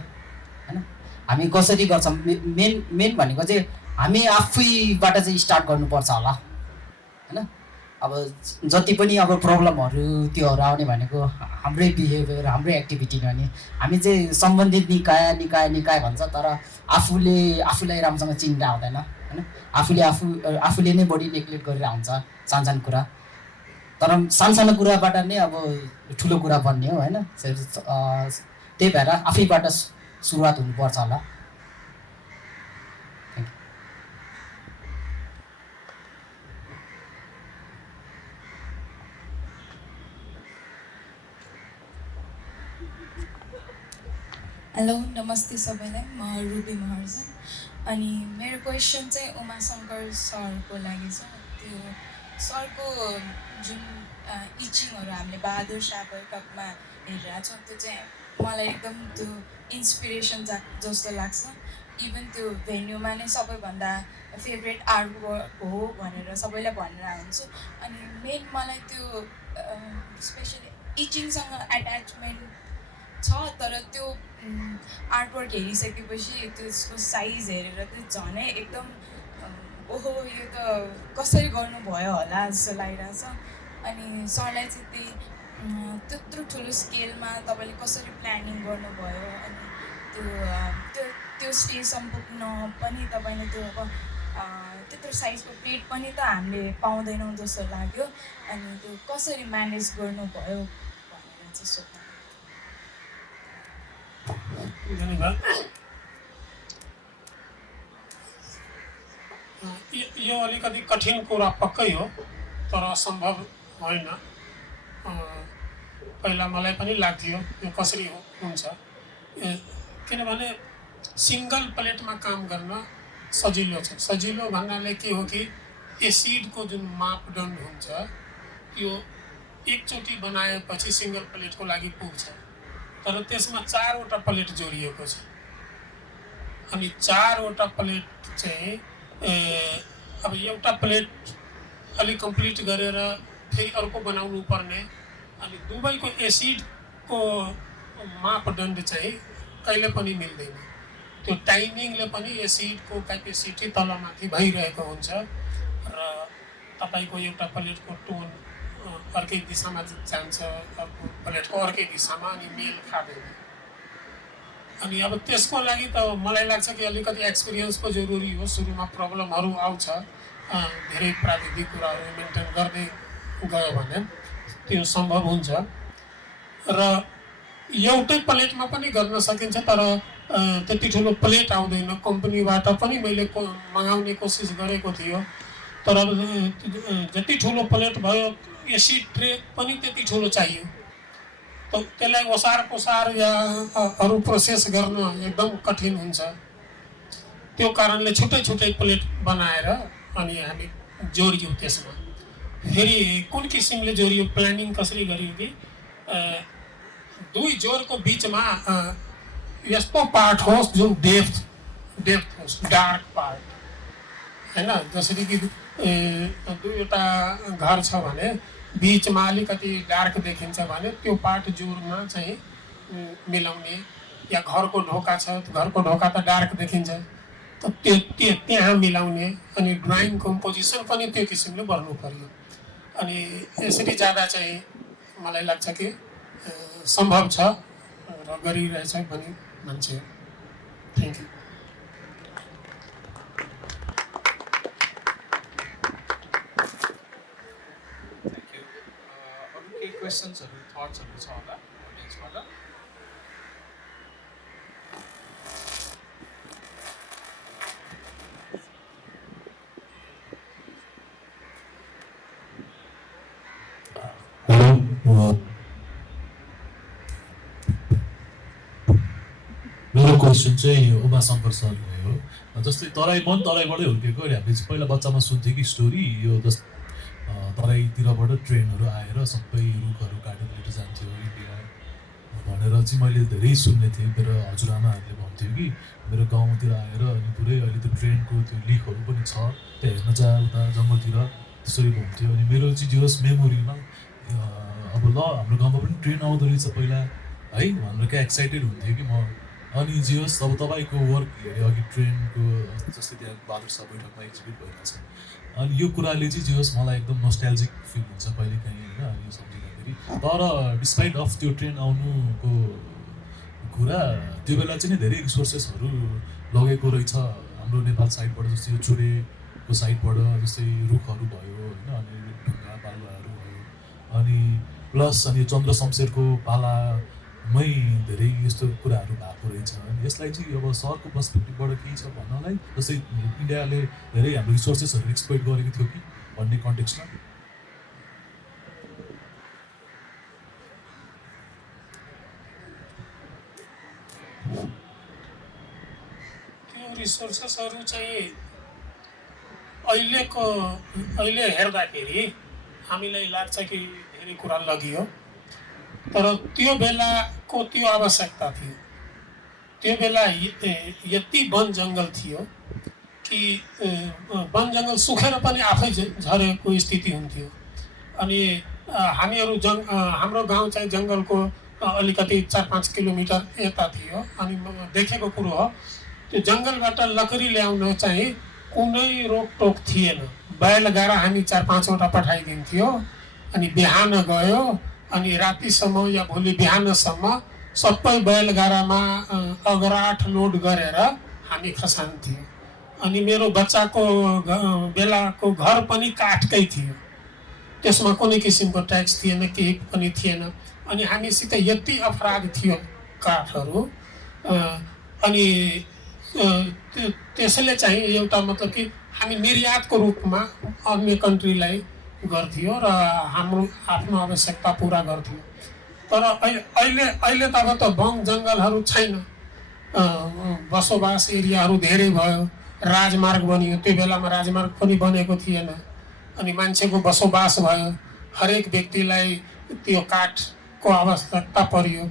होइन, हामी कसरी गर्छौँ, मेन भनेको चाहिँ हामी आफैबाट चाहिँ स्टार्ट गर्नुपर्छ होला होइन। अब जति पनि अब प्रब्लमहरू त्योहरू आउने भनेको हाम्रै बिहेभियर, हाम्रै एक्टिभिटी हो नि। हामी चाहिँ सम्बन्धित निकाय भन्छ, तर आफूलाई राम्रोसँग चिनेर आउँदैन होइन। आफूले नै बढी नेग्लेक्ट गरेर हुन्छ सानो कुरा, तर सानो कुराबाट नै अब ठुलो कुरा बन्ने हो होइन। त्यही भएर आफैबाट सुरुवात हुनुपर्छ होला। हेलो नमस्ते सबैलाई, म रुबी महार्जन। अनि मेरो क्वेसन चाहिँ उमा शङ्कर सरको लागि छ। त्यो सरको जुन इचिङहरू हामीले बहादुर शाहको टकमा हेरिरहेको छौँ, त्यो चाहिँ मलाई एकदम त्यो इन्सपिरेसन जस्तो लाग्छ। इभन त्यो भेन्यूमा नै सबैभन्दा फेभरेट आर्ट वर्क हो भनेर सबैलाई भनेर हुन्छु। अनि मेन मलाई त्यो स्पेसली इचिङसँग एट्याचमेन्ट छ, तर त्यो आर्टवर्क हेरिसकेपछि त्यसको साइज हेरेर त्यो झनै एकदम ओहो यो त कसरी गर्नुभयो होला जस्तो लागिरहेछ। अनि सरलाई चाहिँ त्यत्रो ठुलो स्केलमा तपाईँले कसरी प्लानिङ गर्नुभयो, अनि त्यो स्टेजसम्म पुग्न पनि तपाईँले त्यो अब त्यत्रो साइजको प्लेट पनि त हामीले पाउँदैनौँ जस्तो लाग्यो। अनि त्यो कसरी म्यानेज गर्नुभयो भनेर चाहिँ सोध्नु। धन्यवाद। यो अलिकति कठिन कुरा पक्कै हो, तर असम्भव होइन। पहिला मलाई पनि लाग्थ्यो यो कसरी हुन्छ, किनभने सिङ्गल प्लेटमा काम गर्न सजिलो छ। सजिलो भन्नाले के हो कि एसिडको जुन मापदण्ड हुन्छ त्यो एकचोटि बनाएपछि सिङ्गल प्लेटको लागि पुग्छ, तर त्यसमा 4वटा प्लेट जोडिएको छ। अनि 4वटा प्लेट चाहिँ अब एउटा प्लेट अलिक कम्प्लिट गरेर फेरि अर्को बनाउनु पर्ने, अनि दुवैको एसिडको मापदण्ड चाहिँ कहिले पनि मिल्दैन। त्यो टाइमिङले पनि एसिडको क्यापेसिटी तलमाथि भइरहेको हुन्छ र तपाईँको एउटा प्लेटको टोन अर्कै दिशामा जान्छ, अर्को प्लेटको अर्कै दिशामा, अनि मेल खाँदैन। अनि अब त्यसको लागि त मलाई लाग्छ कि अलिकति एक्सपिरियन्सको जरुरी हो। सुरुमा प्रब्लमहरू आउँछ, धेरै प्राविधिक कुराहरू मेन्टेन गर्दै गयो भने त्यो सम्भव हुन्छ र एउटै प्लेटमा पनि गर्न सकिन्छ, तर त्यति ठुलो प्लेट आउँदैन। कम्पनीबाट पनि मैले मगाउने कोसिस गरेको थियो, तर जति ठुलो प्लेट भयो एसिड ट्रे पनि त्यति ठुलो चाहियो, त त्यसलाई ओसार पोसार या अरू प्रोसेस गर्न एकदम कठिन हुन्छ। त्यो कारणले छुट्टै छुट्टै प्लेट बनाएर अनि हामी जोडियौँ। त्यसमा फेरि कुन किसिमले जोडियो, प्लानिङ कसरी गरियो कि दुई जोरको बिचमा यस्तो पार्ट होस् जुन डेप्थ होस्, डार्क पार्ट होइन। जसरी कि दुईवटा घर छ भने बिचमा अलिकति डार्क देखिन्छ भने त्यो पार्ट जोरमा चाहिँ मिलाउने, या घरको ढोका छ, घरको ढोका त डार्क देखिन्छ, त त्यो त्यहाँ मिलाउने, अनि ड्राइङ कम्पोजिसन पनि त्यो किसिमले गर्नु पर्यो। अनि यसरी जाँदा चाहिँ मलाई लाग्छ कि सम्भव छ र गरिरहेछ पनि मान्छे। Thank you. अरू केही क्वेसन्सहरू, थट्सहरू छ होला अडियन्सबाट? मेरो क्वेसन चाहिँ उमा शङ्कर सरलाई हो। जस्तै तराईबाटै हुर्केको, हामीले चाहिँ पहिला बच्चामा सुन्थ्यो कि स्टोरी, यो तराईतिरबाट ट्रेनहरू आएर सबै रुखहरू काटेर लिएर जान्थ्यो इन्डिया भनेर चाहिँ मैले धेरै सुन्ने थिएँ। मेरो हजुरआमाहरूले भन्थ्यो कि मेरो गाउँतिर आएर अनि पुरै अहिले त्यो ट्रेनको त्यो लिकहरू पनि छ, त्यो हेर्न जा उता जङ्गलतिर, त्यसरी भन्थ्यो। अनि मेरो चाहिँ जे होस् मेमोरीमा अब ल हाम्रो गाउँमा पनि ट्रेन आउँदो रहेछ पहिला है भनेर क्या एक्साइटेड हुन्थ्यो कि म। अनि जे होस् अब तपाईँको वर्क हेऱ्यो अघि ट्रेनको, जस्तै त्यहाँ बहादुर शाह बैठकमा एक्जिक्युट भइरहेछ, अनि यो कुराले चाहिँ जे होस् मलाई एकदम नोस्टाल्जिक फिल हुन्छ कहिलेकाहीँ होइन यो सम्झिँदाखेरि। तर डिस्पाइट अफ त्यो ट्रेन आउनुको कुरा, त्यो बेला चाहिँ नि धेरै रिसोर्सेसहरू लगेको रहेछ हाम्रो नेपाल साइडबाट, जस्तै यो चुरेको साइडबाट, जस्तै रुखहरू भयो होइन, अनि ढुङ्गा बालुवाहरू भयो, अनि प्लस अनि चन्द्र शमशेरको पालामै धेरै यस्तो कुराहरू भएको रहेछ। यसलाई चाहिँ अब सरको पर्सपेक्टिभबाट केही छ भन्नलाई, जस्तै इन्डियाले धेरै हाम्रो रिसोर्सेसहरू एक्सप्लोइट गरेको थियो कि भन्ने कन्टेक्स्टमा? त्यो रिसोर्सेसहरू चाहिँ अहिले हेर्दाखेरि हामीलाई लाग्छ कि धेरै कुरा लगियो, तर त्यो बेलाको त्यो आवश्यकता थियो। त्यो बेला यति वन जङ्गल थियो कि वन जङ्गल सुखेर पनि आफै झरेको स्थिति हुन्थ्यो। अनि हामीहरू हाम्रो गाउँ चाहिँ जङ्गलको अलिकति 4-5 किलोमिटर यता थियो। अनि देखेको कुरो हो, त्यो जङ्गलबाट लकडी ल्याउन चाहिँ कुनै रोकटोक थिएन। बैलगाडा हामी 4-5वटा पठाइदिन्थ्यो, अनि बिहान गयो, अनि रातिसम्म या भोलि बिहानसम्म सबै बैलगाडामा अगराठ लोड गरेर हामी खसान्थ्यौँ। अनि मेरो बच्चाको बेलाको घर पनि काठकै थियो, त्यसमा कुनै किसिमको ट्याक्स थिएन, केही पनि थिएन। अनि हामीसित यति अपराध थियो काठहरू, अनि त्यसले चाहिँ एउटा मतलब कि हामी निर्यातको रूपमा अन्य कन्ट्रीलाई गर्थ्यो र हाम्रो आफ्नो आवश्यकता पुरा गर्थ्यो। तर अहिले अहिले त अब त वन जङ्गलहरू छैन, बसोबास एरियाहरू धेरै भयो, राजमार्ग बनियो। त्यो बेलामा राजमार्ग पनि बनेको थिएन, अनि मान्छेको बसोबास भयो, हरेक व्यक्तिलाई त्यो काठको आवश्यकता परियो।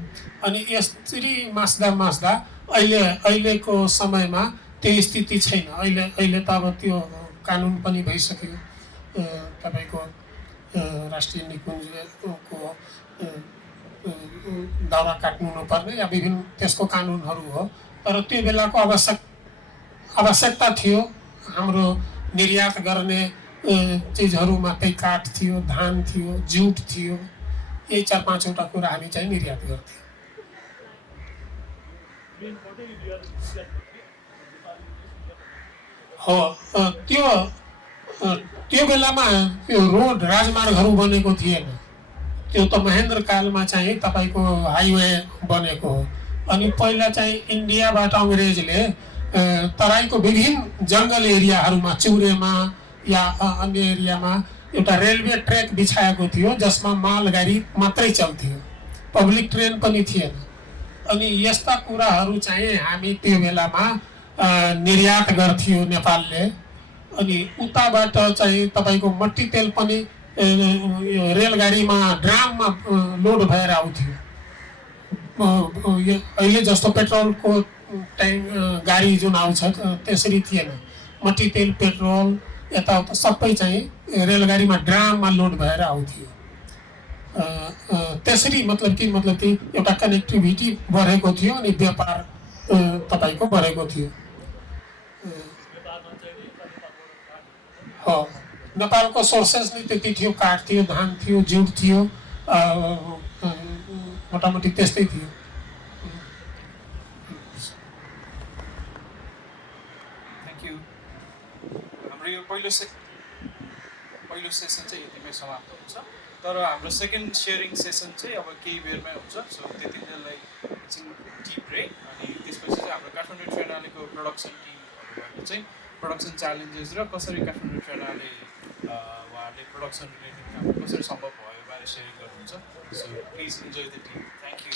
अनि यसरी मास्दा अहिलेको समयमा त्यो स्थिति छैन। अहिले त अब त्यो कानुन पनि भइसक्यो, तपाईँको राष्ट्रिय निकुञ्जको दाउरा काट्नु नपर्ने या विभिन्न त्यसको कानुनहरू हो। तर त्यो बेलाको आवश्यकता थियो। हाम्रो निर्यात गर्ने चिजहरूमा त्यही काठ थियो, धान थियो, जुट थियो, यही 4-5वटा कुरा हामी चाहिँ निर्यात गर्थ्यौँ। हो, त्यो बेलामा त्यो रोड राजमार्गहरू बनेको थिएन। त्यो त महेन्द्र कालमा चाहिँ तपाईँको हाइवे बनेको हो। अनि पहिला चाहिँ इन्डियाबाट अङ्ग्रेजले तराईको विभिन्न जङ्गल एरियाहरूमा, चिउरेमा या अन्य एरियामा एउटा रेलवे ट्र्याक बिछाएको थियो, जसमा मालगाडी मात्रै चल्थ्यो, पब्लिक ट्रेन पनि थिएन। अनि यस्ता कुराहरू चाहिँ हामी त्यो बेलामा निर्यात गर्थ्यो नेपालले। अनि उताबाट चाहिँ तपाईँको मट्टी तेल पनि रेलगाडीमा ड्राममा लोड भएर आउँथ्यो। अहिले जस्तो पेट्रोलको गाडी जुन आउँछ त्यसरी थिएन। मट्टी तेल, पेट्रोल यताउता सबै चाहिँ रेलगाडीमा ड्राममा लोड भएर आउँथ्यो। त्यसरी मतलब कि एउटा कनेक्टिभिटी बढेको थियो अनि व्यापार तपाईँको बढेको थियो। हो, नेपालको सोर्सेस नै त्यति थियो, काठ थियो, धान थियो, जुट थियो, मोटामोटी त्यस्तै थियो। Thank you. हाम्रो यो पहिलो सेसन चाहिँ यतिमै समाप्त हुन्छ, तर हाम्रो सेकेन्ड सेयरिङ सेसन चाहिँ अब केही बेरमै हुन्छ। सो त्यतिखेरलाई एकछिन टी ब्रेक, अनि त्यसपछि चाहिँ हाम्रो काठमाडौँ ट्रिएनालेको प्रोडक्सन टिमहरू चाहिँ प्रोडक्सन च्यालेन्जेस र कसरी काठमाडौँ ट्रिएनाले उहाँहरूले प्रोडक्सन रिलेटेड काम कसरी सम्भव भयो बारे सेयरिङ गर्नुहुन्छ। So please enjoy the team. Thank you.